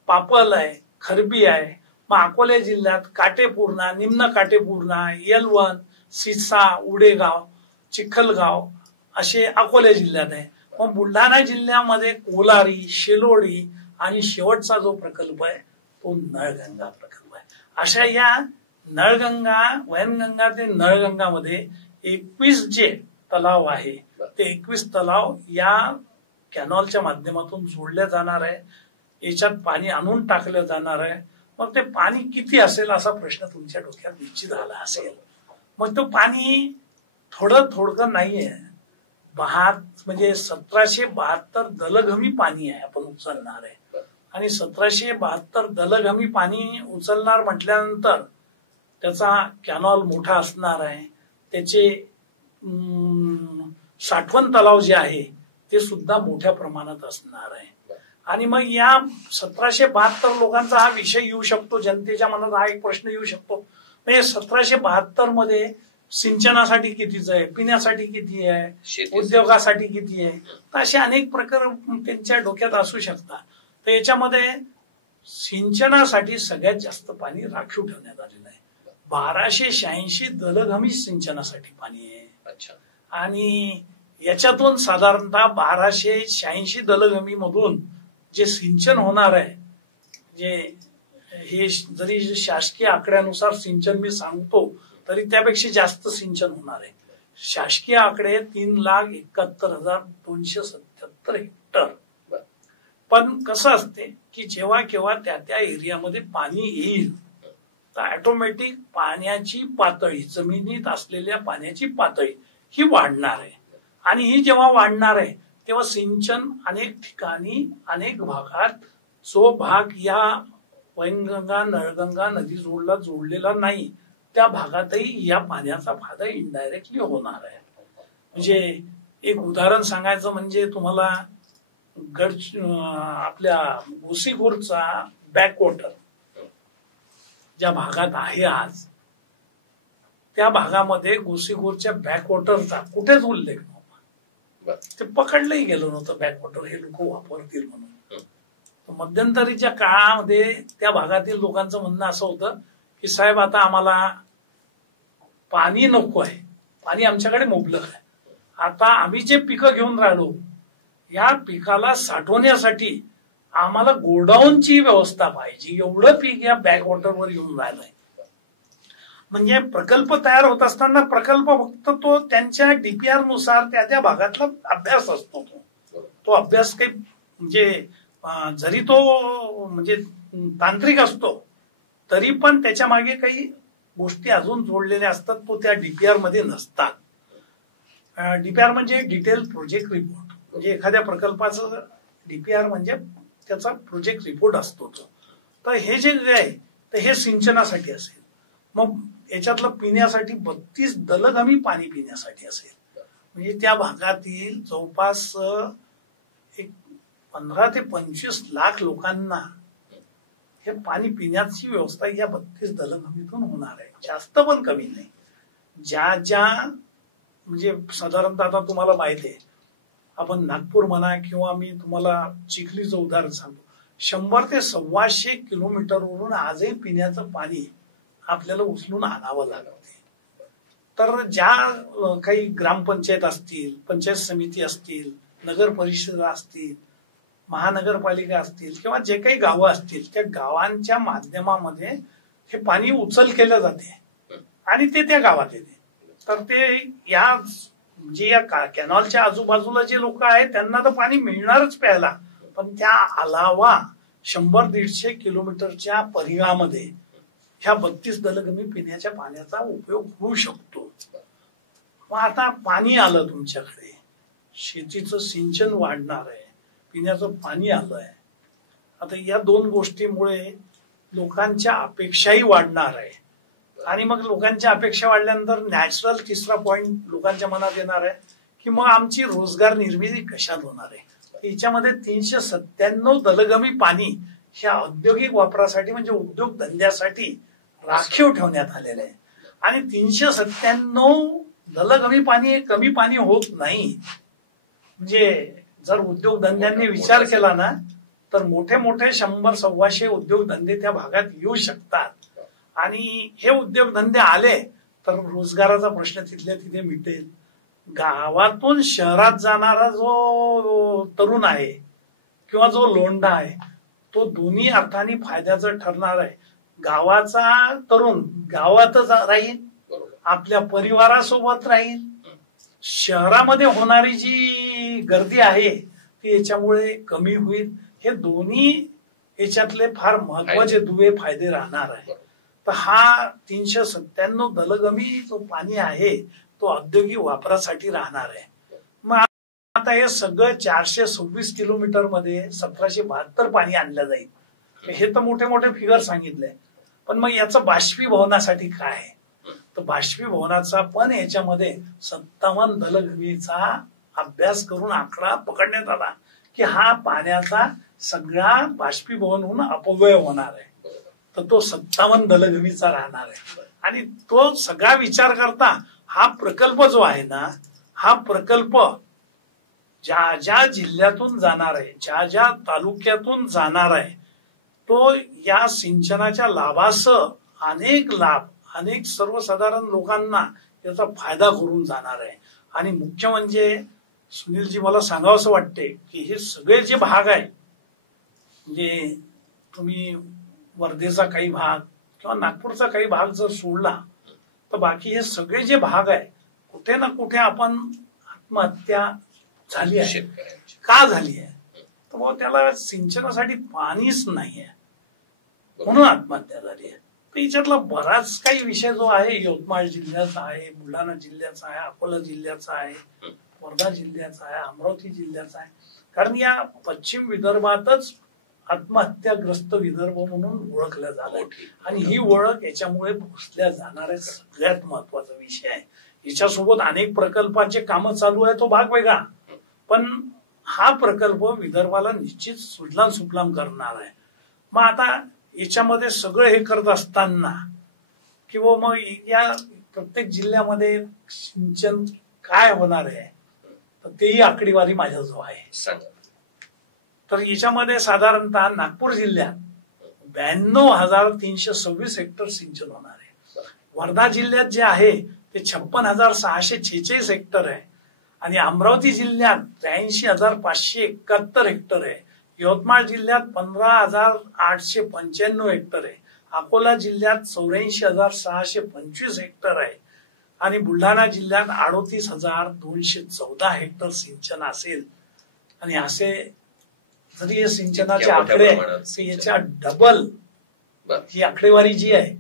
पापल आहे, खरबी आहे. मग अकोले जिल्ह्यात काटेपूर्णा, निम्न काटेपूर्णा, येलवन, सिसा, उडेगाव, चिखलगाव असे अकोले जिल्ह्यात आहे. मग बुलढाणा जिल्ह्यामध्ये कोलारी, शेलोडी आणि शेवटचा जो प्रकल्प आहे तो नळगंगा प्रकल्प आहे. अशा या नळगंगा, वैनगंगा ते नळगंगामध्ये 21 जे तलाव आहे ते 21 तलाव या कॅनॉलच्या माध्यमातून जोडल्या जाणार आहे. याच्यात पाणी आणून टाकलं जाणार आहे. मग ते पाणी किती असेल असा प्रश्न तुमच्या डोक्यात निश्चित आला असेल. मग तो पाणी थोडकं नाहीये. म्हणजे 1772 दलघमी पाणी आहे आपण उचलणार आहे. आणि 1772 दलघमी पाणी उचलणार म्हटल्यानंतर त्याचा कॅनॉल मोठा असणार आहे. त्याचे साठवण तलाव जे आहे ते सुद्धा मोठ्या प्रमाणात असणार आहे. आणि मग या 1772 लोकांचा हा विषय येऊ शकतो, जनतेच्या मनात हा एक प्रश्न येऊ शकतो. म्हणजे 1772 मध्ये सिंचनासाठी कितीच आहे, पिण्यासाठी किती आहे, उद्योगासाठी किती आहे, तर असे अनेक प्रकार त्यांच्या डोक्यात असू शकतात. तर याच्यामध्ये सिंचनासाठी सगळ्यात जास्त पाणी राखीव ठेवण्यात आलेलं आहे. 1286 दलघमी सिंचनासाठी पाणी आहे. आणि याच्यातून साधारणतः 1286 दलघमी मधून जे सिंचन होणार आहे, जे हे जरी शासकीय आकड्यानुसार सिंचन मी सांगतो तरी त्यापेक्षा जास्त सिंचन होणार आहे. शासकीय आकडे 3,71,277 हेक्टर. पण कसं असते की जेव्हा केव्हा त्या एरियामध्ये पाणी येईल तर ऑटोमॅटिक पाण्याची पातळी, जमिनीत असलेल्या पाण्याची पातळी ही वाढणार आहे. आणि ही जेव्हा वाढणार आहे तेव्हा सिंचन अनेक ठिकाणी, अनेक भागात, जो भाग या वैनगंगा, नळगंगा नदी जोडलेला नाही त्या भागातही या पाण्याचा फायदा इनडायरेक्टली होणार आहे. म्हणजे एक उदाहरण सांगायचं म्हणजे तुम्हाला आपल्या गोसीखुर्दचा बॅकवॉटर ज्या भागात आहे आज, त्या भागामध्ये गोसीखुर्दच्या बॅकवॉटरचा कुठेच उल्लेख नव्हता. ते पकडलंही गेलं नव्हतं बॅकवॉटर हे लोक वापरतील म्हणून. मध्यंतरीच्या काळामध्ये त्या भागातील लोकांचं म्हणणं असं होतं की साहेब आता आम्हाला पाणी नको आहे, पाणी आमच्याकडे मुबलक आहे, आता आम्ही जे पिकं घेऊन राहिलो या पिकाला साठवण्यासाठी आम्हाला गोडाऊनची व्यवस्था पाहिजे. एवढं पीक या बॅकवॉटरवर येऊन राहिलंय. म्हणजे प्रकल्प तयार होत असताना प्रकल्प फक्त तो त्यांच्या डीपीआर नुसार त्या भागातला अभ्यास असतो. तो अभ्यास काही म्हणजे जरी तो म्हणजे तांत्रिक असतो तरी पण त्याच्या मागे काही गोष्टी अजून जोडलेल्या असतात, तो त्या डीपीआर मध्ये नसतात. डीपीआर म्हणजे डिटेल प्रोजेक्ट रिपोर्ट. म्हणजे एखाद्या प्रकल्पाचं डीपीआर म्हणजे त्याचा प्रोजेक्ट रिपोर्ट असतो. तर हे जे आहे तर हे सिंचनासाठी असेल. मग याच्यातलं पिण्यासाठी 32 दलघमी पाणी पिण्यासाठी असेल. म्हणजे त्या भागातील जवळपास 15 ते 25 लाख लोकांना हे पाणी पिण्याची व्यवस्था या 32 दलगमीतून होणार आहे, जास्त पण कमी नाही. ज्या म्हणजे साधारणतः आता तुम्हाला माहिती आहे, आपण नागपूर म्हणा किंवा मी तुम्हाला चिखलीचं उदाहरण सांगतो, 100 ते 125 किलोमीटरवरून आजही पिण्याचं पाणी आपल्याला उचलून आणावं लागते. तर ज्या काही ग्रामपंचायत असतील, पंचायत समिती असतील, नगर परिषद असतील, महानगरपालिका असतील किंवा जे काही गावं असतील, त्या गावांच्या माध्यमामध्ये हे पाणी उचल केलं जाते आणि ते त्या गावात येते. तर ते म्हणजे या कॅनॉलच्या आजूबाजूला जे लोक आहेत त्यांना तर पाणी मिळणारच प्यायला, पण त्या अलावा 100-150 किलोमीटरच्या परिघामध्ये ह्या 32 दलगमी पिण्याच्या पाण्याचा उपयोग होऊ शकतो. मग आता पाणी आलं तुमच्याकडे, शेतीचं सिंचन वाढणार आहे, पिण्याचं पाणी आलंय. आता या 2 गोष्टीमुळे लोकांच्या अपेक्षाही वाढणार आहे आणि मग लोकांच्या अपेक्षा वाढल्यानंतर नॅचरल तिसरा पॉइंट लोकांच्या मनात येणार आहे की मग आमची रोजगार निर्मिती कशात होणार आहे. याच्यामध्ये 397 दलगमी पाणी ह्या औद्योगिक वापरासाठी म्हणजे उद्योग धंद्यासाठी राखीव ठेवण्यात आलेलं आहे. आणि 397 दलगमी पाणी हे कमी पाणी होत नाही. म्हणजे जर उद्योगधंद्यांनी विचार केला ना तर मोठे मोठे 100-125 उद्योगधंदे त्या भागात येऊ शकतात. आणि हे उद्योगधंदे आले तर रोजगाराचा प्रश्न तिथल्या तिथे मिटेल. गावातून शहरात जाणारा जो तरुण आहे किंवा जो लोंढा आहे तो दोन्ही अर्थाने फायद्याचं ठरणार आहे. गावाचा तरुण गावातच राहील, आपल्या परिवारासोबत राहील. शहरामध्ये होणारी जी गर्दी आहे ती याच्यामुळे कमी होईल. हे दोन्ही याच्यातले फार महत्वाचे दुवे फायदे राहणार आहे. तर हा 397 दलगमी जो पाणी आहे तो औद्योगिक वापरासाठी राहणार आहे. मग आता हे सगळं 426 किलोमीटर मध्ये 1772 पाणी आणलं जाईल. हे तर मोठे मोठे फिगर सांगितले, पण मग याचं बाष्पीभवनासाठी काय आहे, तर बाष्पीभवनाचा पण याच्यामध्ये 57 दलगमीचा अभ्यास करून आकडा पकडण्यात आला की हा पाण्याचा सगळा बाष्पीभवन होऊन अपव्यय होणार आहे. तर तो 57 दलगमीचा राहणार आहे. आणि तो सगळा विचार करता हा प्रकल्प जो आहे ना, हा प्रकल्प ज्या ज्या जिल्ह्यातून जाणार आहे, ज्या ज्या तालुक्यातून जाणार आहे, तो या सिंचनाच्या लाभासह अनेक सर्वसाधारण लोकांना याचा फायदा करून जाणार आहे. आणि मुख्य म्हणजे सुनीलजी मला सांगावंसं वाटते की हे सगळे जे भाग आहे, म्हणजे तुम्ही वर्धेचा काही भाग किंवा नागपूरचा काही भाग जर सोडला तर बाकी हे सगळे जे भाग आहे कुठे ना कुठे आपण आत्महत्या झाली आहे. का झाली आहे, तर मग त्याला सिंचनासाठी पाणीच नाही आहे म्हणून आत्महत्या झाली आहे. तर याच्यातला बराच काही विषय जो आहे यवतमाळ जिल्ह्याचा आहे, बुलढाणा जिल्ह्याचा आहे, अकोला जिल्ह्याचा आहे, वर्धा जिल्ह्याचा आहे, अमरावती जिल्ह्याचा आहे. कारण या पश्चिम विदर्भातच आत्महत्याग्रस्त विदर्भ म्हणून ओळखलं झालं आणि ही ओळख याच्यामुळे पुसल्या जाणाऱ्या सगळ्यात महत्वाचा विषय आहे. याच्यासोबत अनेक प्रकल्पाचे कामं चालू आहे, तो भाग वेगळा, पण हा प्रकल्प विदर्भाला निश्चित सुजलाम सुफलाम करणार आहे. मग आता याच्यामध्ये सगळं हे करत असताना किंवा मग या प्रत्येक जिल्ह्यामध्ये सिंचन काय होणार आहे तर तेही आकडेवारी माझ्याजवळ आहे. तर याच्यामध्ये साधारणतः नागपूर जिल्ह्यात 92,326 हेक्टर सिंचन होणार आहे. वर्धा जिल्ह्यात जे आहे ते 56,646 हेक्टर आहे आणि अमरावती जिल्ह्यात 83,571 हेक्टर आहे. यवतमाळ जिल्ह्यात 15,895 हेक्टर आहे. अकोला जिल्ह्यात 84,625 हेक्टर आहे आणि बुलढाणा जिल्ह्यात 38,214 हेक्टर सिंचन असेल. आणि असे जरी हे सिंचनाचे आकडे याच्या डबल ही आकडेवारी जी आहे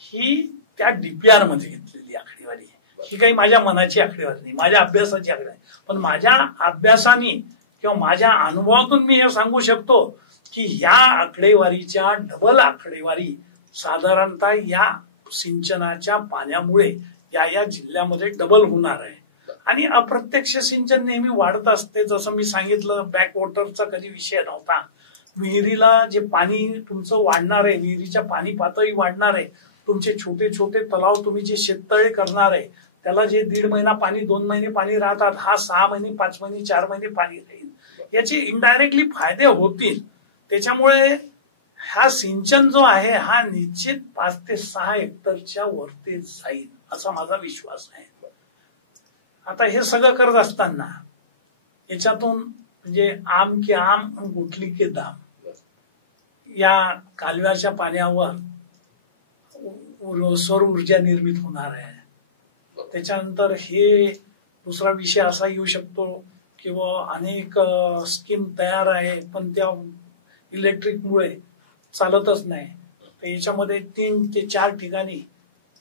ही त्या डीपीआर मध्ये घेतलेली आकडेवारी आहे. ही काही माझ्या मनाची आकडेवारी नाही, माझ्या अभ्यासाची आकडेवारी, पण माझ्या अभ्यासाने किंवा माझ्या अनुभवातून मी हे सांगू शकतो की या आकडेवारीच्या डबल आकडेवारी साधारणतः या सिंचनाच्या पाण्यामुळे या जिल्ह्यामध्ये डबल होणार आहे. आणि अप्रत्यक्ष सिंचन नेहमी वाढत असते. जसं मी सांगितलं बॅकवॉटरचा कधी विषय नव्हता. विहिरीला जे पाणी तुमचं वाढणार आहे, विहिरीच्या पाणी पातळी वाढणार आहे, तुमचे छोटे छोटे तलाव तुम्ही जे शेततळे करणार आहे त्याला जे 1.5 महिना पाणी 2 महिने पाणी राहतात, हा 6 महिने 5 महिने 4 महिने पाणी राहील. याचे इनडायरेक्टली फायदे होतील. त्याच्यामुळे हा सिंचन जो आहे हा निश्चित 5 ते 6 हेक्टरच्या वरती जाईल असा माझा विश्वास आहे. आता हे सगळं करत असताना याच्यातून म्हणजे आम के आम गुठली के दाम, या कालव्याच्या पाण्यावर सौर ऊर्जा निर्मित होणार आहे. त्याच्यानंतर हे दुसरा विषय असा येऊ शकतो किंवा अनेक स्कीम तयार आहे पण त्या इलेक्ट्रिकमुळे चालतच नाही. तर याच्यामध्ये 3 ते 4 ठिकाणी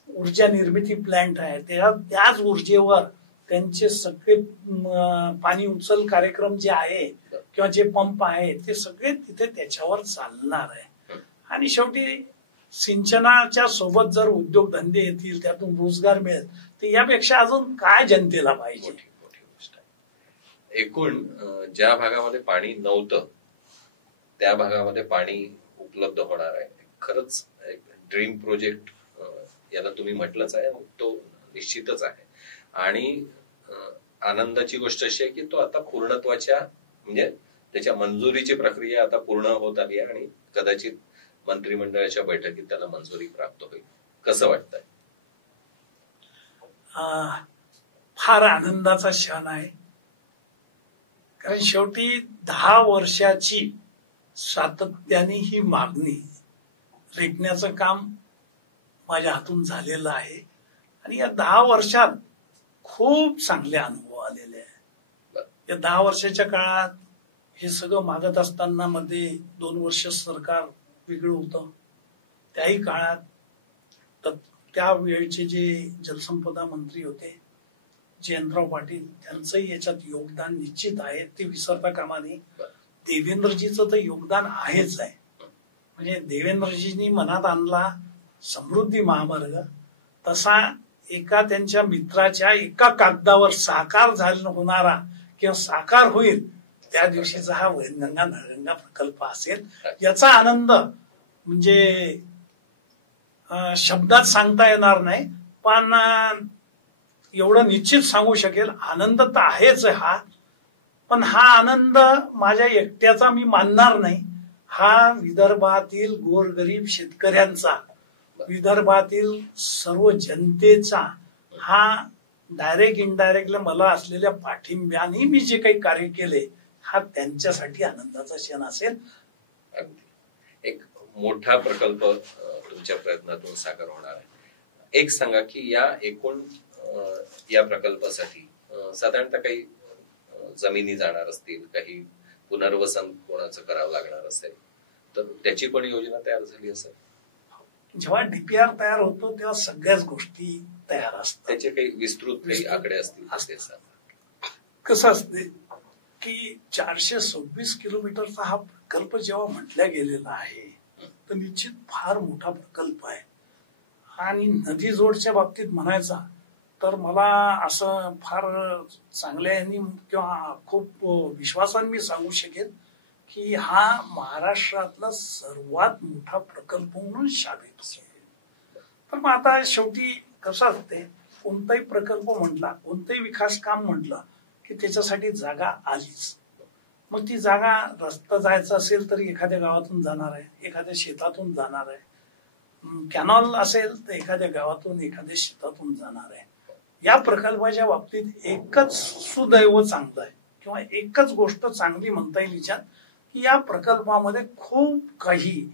ऊर्जा निर्मिती प्लांट आहे. त्याच ऊर्जेवर त्यांचे सगळे पाणी उचल कार्यक्रम जे आहे किंवा जे पंप आहे ते सगळे तिथे त्याच्यावर चालणार आहे. आणि शेवटी सिंचनाच्या सोबत जर उद्योगधंदे येतील, त्यातून रोजगार मिळेल, तर यापेक्षा अजून काय जनतेला पाहिजे. एकूण ज्या भागामध्ये पाणी नव्हतं त्या भागामध्ये पाणी उपलब्ध होणार आहे. खरंच एक ड्रीम प्रोजेक्ट याला तुम्ही म्हटलंच आहे, तो निश्चितच आहे. आणि आनंदाची गोष्ट अशी आहे की तो आता पूर्णत्वाच्या म्हणजे त्याच्या मंजुरीची प्रक्रिया आता पूर्ण होत आली आहे आणि कदाचित मंत्रिमंडळाच्या बैठकीत त्याला मंजुरी प्राप्त होईल. कसं वाटतंय? फार आनंदाचा क्षण आहे. कारण शेवटी 10 वर्षाची सातत्याने ही मागणी रेटण्याचं काम माझ्या हातून झालेलं आहे. आणि या 10 वर्षात खूप चांगले अनुभव आलेले आहेत. या 10 वर्षाच्या काळात हे सगळं मागत असताना मध्ये 2 वर्ष सरकार वेगळं होतं. त्याही काळात त्यावेळेचे जे जलसंपदा मंत्री होते जयंतराव पाटील, त्यांचंही याच्यात योगदान निश्चित आहे, ते विसरता कामा नये. देवेंद्रजीचं तर योगदान आहेच आहे. म्हणजे देवेंद्रजींनी मनात आणला समृद्धी महामार्ग, तसा एका त्यांच्या मित्राच्या एका कागदावर साकार होणारा किंवा साकार होईल त्या दिवशीचा हा वैनगंगा नळगंगा प्रकल्प असेल. याचा आनंद म्हणजे शब्दात सांगता येणार नाही, पण एवढं निश्चित सांगू शकेल आनंद तर आहेच हा. पण हा आनंद माझ्या एकट्याचा मी मानणार नाही. हा विदर्भातील गोरगरीब शेतकऱ्यांचा, विदर्भातील सर्व जनतेचा, हा डायरेक्ट इनडायरेक्टली मला असलेल्या पाठिंब्याने मी जे काही कार्य केले हा त्यांच्यासाठी आनंदाचा क्षण असेल. एक मोठा प्रकल्प तुमच्या प्रयत्नातून साकार होणार आहे. एक सांगा की या एकूण या प्रकल्पासाठी साधारणतः काही जमिनी जाणार असतील, काही पुनर्वसन कोणाचं करावं लागणार असेल, तर त्याची पण योजना तयार झाली असेल? जेव्हा डीपीआर तयार होतो तेव्हा सगळ्याच गोष्टी तयार असतात. त्याचे काही विस्तृत काही आकडे असतील? कसं असते की 426 किलोमीटरचा हा प्रकल्प जेव्हा म्हटल्या गेलेला आहे तर निश्चित फार मोठा प्रकल्प आहे. आणि नदी जोडच्या बाबतीत म्हणायचा तर मला असं फार चांगल्या यांनी किंवा खूप विश्वासाने मी सांगू शकेल की हा महाराष्ट्रातला सर्वात मोठा प्रकल्प म्हणून साबित होईल. पण मग आता शेवटी कसं असते, कोणताही प्रकल्प म्हटला, कोणतंही विकास काम म्हटलं की त्याच्यासाठी जागा आलीच. मग ती जागा रस्ता जायचा असेल तर एखाद्या गावातून जाणार आहे, एखाद्या शेतातून जाणार आहे. कॅनॉल असेल तर एखाद्या गावातून एखाद्या शेतातून जाणार आहे. या प्रकल्पाच्या बाबतीत एकच सुदैव चांगलं आहे किंवा एकच गोष्ट चांगली म्हणता येईल याच्यात की या प्रकल्पामध्ये खूप काही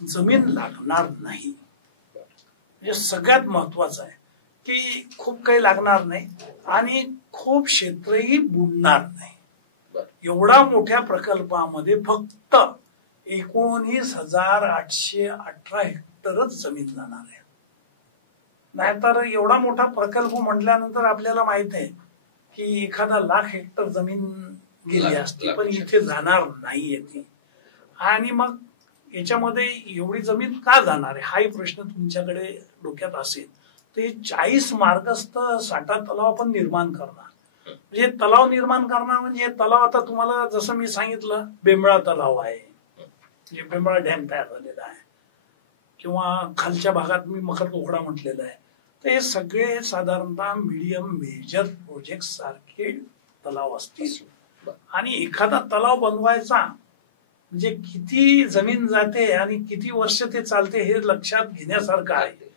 जमीन लागणार नाही. म्हणजे सगळ्यात महत्वाचं आहे की खूप काही लागणार नाही आणि खूप क्षेत्रही बुडणार नाही. एवढा मोठ्या प्रकल्पामध्ये फक्त 19,818 हेक्टरच जमीन जाणार आहे. नाहीतर एवढा मोठा प्रकल्प म्हटल्यानंतर आपल्याला माहित आहे की एखादा 1,00,000 हेक्टर जमीन गेली असती, पण इथे जाणार नाहीये ती. आणि मग याच्यामध्ये एवढी जमीन का जाणार आहे हाही प्रश्न तुमच्याकडे डोक्यात असेल तर 40 मार्गस्थ साठा तलाव आपण निर्माण करणार. म्हणजे तलाव निर्माण करणार म्हणजे तलाव आता तुम्हाला जसं मी सांगितलं बेंबळा तलाव आहे, म्हणजे बेंबळा डॅम तयार झालेला आहे, किंवा खालच्या भागात मी मखरतोकडा म्हटलेला आहे. तर हे सगळे साधारणतः मीडियम मेजर प्रोजेक्ट सारखे तलाव असतील. आणि एखादा तलाव बनवायचा म्हणजे किती जमीन जाते आणि किती वर्ष ते चालते हे लक्षात घेण्यासारखं आहे.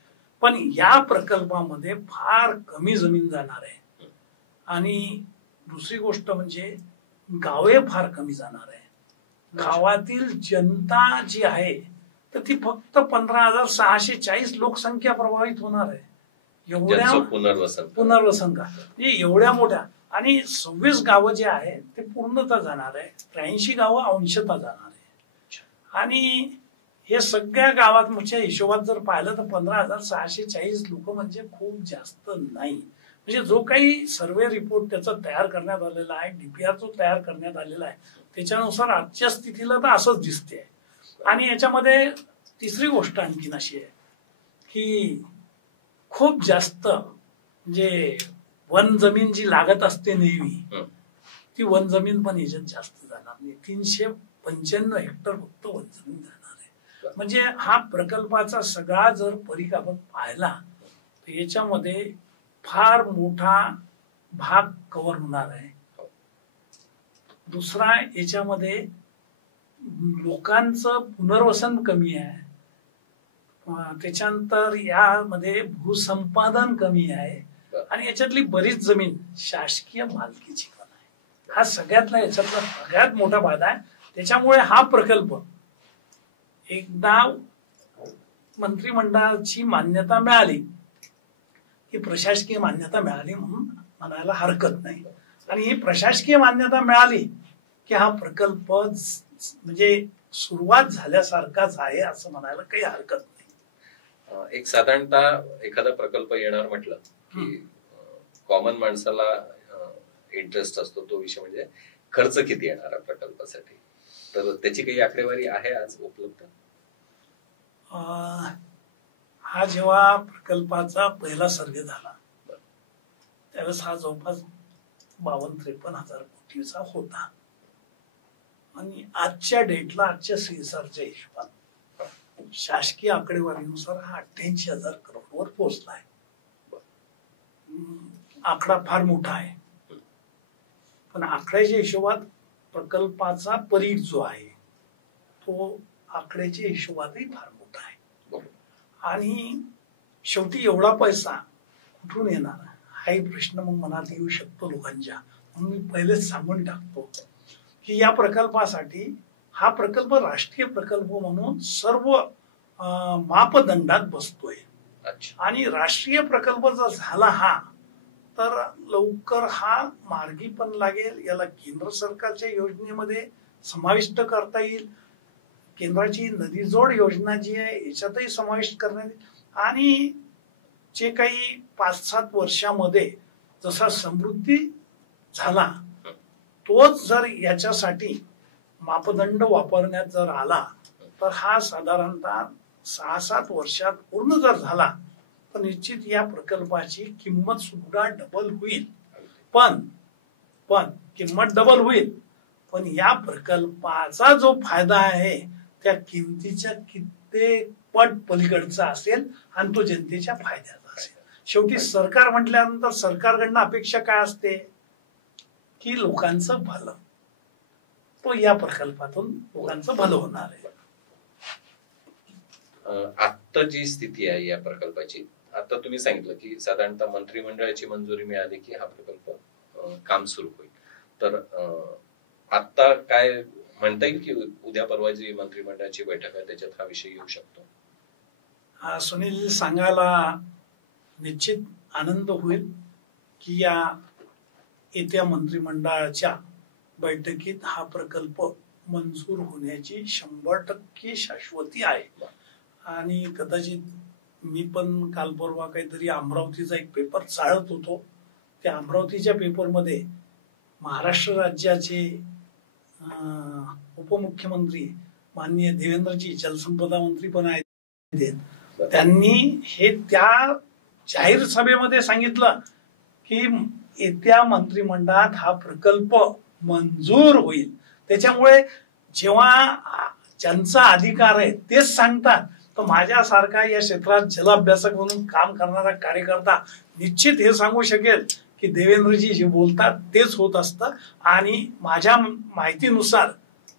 पण या प्रकल्पामध्ये फार कमी जमीन जाणार आहे. आणि दुसरी गोष्ट म्हणजे गावे फार कमी जाणार आहे. गावातील जनता जी आहे तर ती फक्त 15,640 लोकसंख्या प्रभावित होणार आहे. एवढ्या पुनर्वसन का म्हणजे एवढ्या मोठ्या, आणि 26 गावं जे आहे ते पूर्णतः जाणार आहे, 83 गावं अंशतः जाणार आहे. आणि हे सगळ्या गावात म्हणजे हिशोबात जर पाहिलं तर 15,640 लोक म्हणजे खूप जास्त नाही. म्हणजे जो काही सर्वे रिपोर्ट त्याचा तयार करण्यात आलेला आहे, डीपीआर जो तयार करण्यात आलेला आहे, त्याच्यानुसार आजच्या स्थितीला तर असंच दिसते. आणि याच्यामध्ये तिसरी गोष्ट आणखीन अशी आहे की खूप जास्त म्हणजे वन जमीन जी लागत असते नेहमी, ती वन जमीन पण याच्यात जास्त जाणार नाही. 395 हेक्टर फक्त वन जमीन जाणार आहे. म्हणजे हा प्रकल्पाचा सगळा जर परीख आपण पाहिला तर याच्यामध्ये फार मोठा भाग कव्हर होणार आहे. दुसरा, याच्यामध्ये लोकांचं पुनर्वसन कमी आहे. त्याच्यानंतर यामध्ये भूसंपादन कमी आहे. आणि याच्यातली बरीच जमीन शासकीय मालकीची पण आहे. हा सगळ्यातला याच्यातला सगळ्यात मोठा फायदा आहे. त्याच्यामुळे हा प्रकल्प एकदा मंत्रिमंडळाची मान्यता मिळाली की प्रशासकीय मान्यता मिळाली म्हणून म्हणायला हरकत नाही. आणि ही प्रशासकीय मान्यता मिळाली की हा प्रकल्प म्हणजे सुरुवात झाल्यासारखाच आहे असं म्हणायला काही हरकत नाही. एक साधारणतः एखादा प्रकल्प येणार म्हटलं की कॉमन माणसाला इंटरेस्ट असतो तो विषय म्हणजे खर्च किती येणार प्रकल्पासाठी. तर त्याची काही आकडेवारी आहे आज उपलब्ध? हा जेव्हा प्रकल्पाचा पहिला सर्वे झाला त्यावेळेस हा जवळपास 52-53 हजार कोटीचा होता. आणि आजच्या डेटला, आजच्या CSRच्या हिशोबात शासकीय आकडेवारीनुसार हा 88,000 करोडवर पोहोचला आहे. आकडा फार मोठा आहे, पण आकड्याच्या हिशोबात प्रकल्पाचा परीघ जो आहे तो आकड्याच्या हिशोबातही फार मोठा आहे. आणि शेवटी एवढा पैसा कुठून येणार हाही प्रश्न मग मनात येऊ शकतो लोकांच्या. म्हणून मी पहिलेच सांगून टाकतो की या प्रकल्पासाठी हा प्रकल्प राष्ट्रीय प्रकल्प म्हणून सर्व मापदंडात बसतोय. आणि राष्ट्रीय प्रकल्प जर झाला हा तर लवकर हा मार्गी पण लागेल. याला केंद्र सरकारच्या योजनेमध्ये समाविष्ट करता येईल. केंद्राची नदीजोड योजना जी आहे याच्यातही समाविष्ट करण्यात येईल. आणि जे काही 5-7 वर्षामध्ये जसा समृद्धी झाला तोच जर याच्यासाठी मापदंड वापरण्यात जर आला तर हा साधारणतः 6-7 वर्षात पूर्ण जर झाला तर निश्चित या प्रकल्पाची किंमत सुद्धा डबल होईल. पण किंमत डबल होईल, पण या प्रकल्पाचा जो फायदा आहे त्या किमतीच्या कित्येक पट पलीकडचा असेल आणि तो जनतेच्या फायद्याचा असेल. शेवटी सरकार म्हटल्यानंतर सरकारकडनं अपेक्षा काय असते की लोकांचं भलं. तो या प्रकल्पातून लोकांचं भलं होणार आहे. आता जी स्थिती आहे या प्रकल्पाची, आता तुम्ही सांगितलं की साधारणतः मंत्रिमंडळाची मंजुरी मिळाली की हा प्रकल्प काम सुरू होईल. तर आता काय म्हणता येईल की उद्या परवा जी मंत्रिमंडळाची बैठक आहे त्याच्यात हा विषय येऊ शकतो? सुनील, सांगायला निश्चित आनंद होईल की या येत्या मंत्रिमंडळाच्या बैठकीत हा प्रकल्प मंजूर होण्याची 100% शाश्वती आहे. आणि कदाचित मी पण काल परवा काहीतरी अमरावतीचा एक पेपर चाळत होतो. त्या अमरावतीच्या पेपरमध्ये महाराष्ट्र राज्याचे उपमुख्यमंत्री माननीय देवेंद्रजी जलसंपदा मंत्री पण आहेत. त्यांनी हे त्या जाहीर सभेमध्ये सांगितलं की येत्या मंत्रिमंडळात हा प्रकल्प मंजूर होईल. त्याच्यामुळे जेव्हा ज्यांचा अधिकार आहे तेच सांगतात, तर माझ्यासारखा या क्षेत्रात जलाभ्यासक म्हणून काम करणारा कार्यकर्ता निश्चित हे सांगू शकेल की देवेंद्रजी जे बोलतात तेच होत असतं. आणि माझ्या माहितीनुसार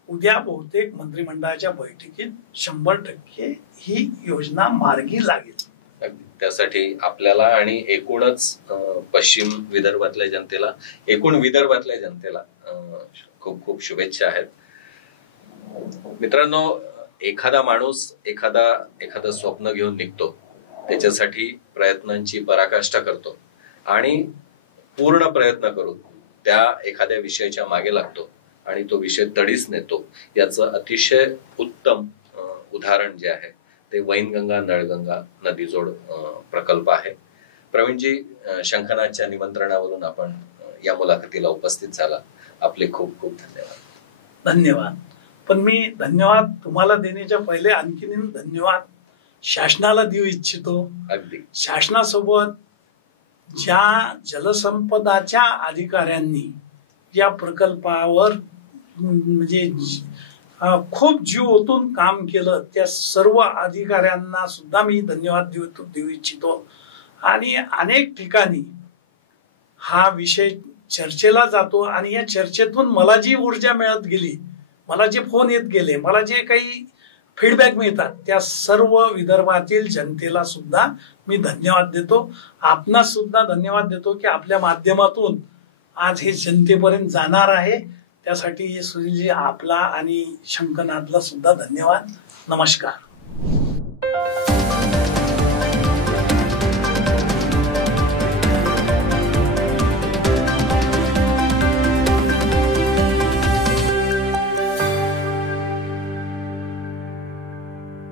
उद्या बहुतेक मंत्रिमंडळाच्या बैठकीत 100% ही योजना मार्गी लागेल. त्यासाठी आपल्याला आणि एकूणच पश्चिम विदर्भातल्या जनतेला, एकूण विदर्भातल्या जनतेला खूप खूप शुभेच्छा आहेत. मित्रांनो, एखादा माणूस एखादं स्वप्न घेऊन निघतो, त्याच्यासाठी प्रयत्नांची पराकाष्ठा करतो आणि पूर्ण प्रयत्न करून त्या एखाद्या विषयाच्या मागे लागतो आणि तो विषय तडीस नेतो. याचं अतिशय उत्तम उदाहरण जे आहे ते वैनगंगा नळगंगा नदीजोड प्रकल्प आहे. प्रवीणजी, शंखनाथच्या निमंत्रणावरून आपण या मुलाखतीला उपस्थित झाला, आपले खूप खूप धन्यवाद. धन्यवाद. पण मी धन्यवाद तुम्हाला देण्याच्या पहिले आणखीन धन्यवाद शासनाला देऊ इच्छितो. अगदी शासनासोबत ज्या जलसंपदाच्या अधिकाऱ्यांनी या प्रकल्पावर म्हणजे खूप जीव ओतून काम केलं, त्या सर्व अधिकाऱ्यांना सुद्धा मी धन्यवाद देऊ इच्छितो. आणि अनेक ठिकाणी हा विषय चर्चेला जातो आणि या चर्चेतून मला जी ऊर्जा मिळत गेली, मला जे फोन येत गेले, मला जे काही फीडबॅक मिळतात, त्या सर्व विदर्भातील जनतेला सुद्धा मी धन्यवाद देतो. आपणास सुद्धा धन्यवाद देतो की आपल्या माध्यमातून आज हे जनतेपर्यंत जाणार आहे. त्यासाठी सुनीलजी आपला आणि शंखनाथला सुद्धा धन्यवाद. नमस्कार.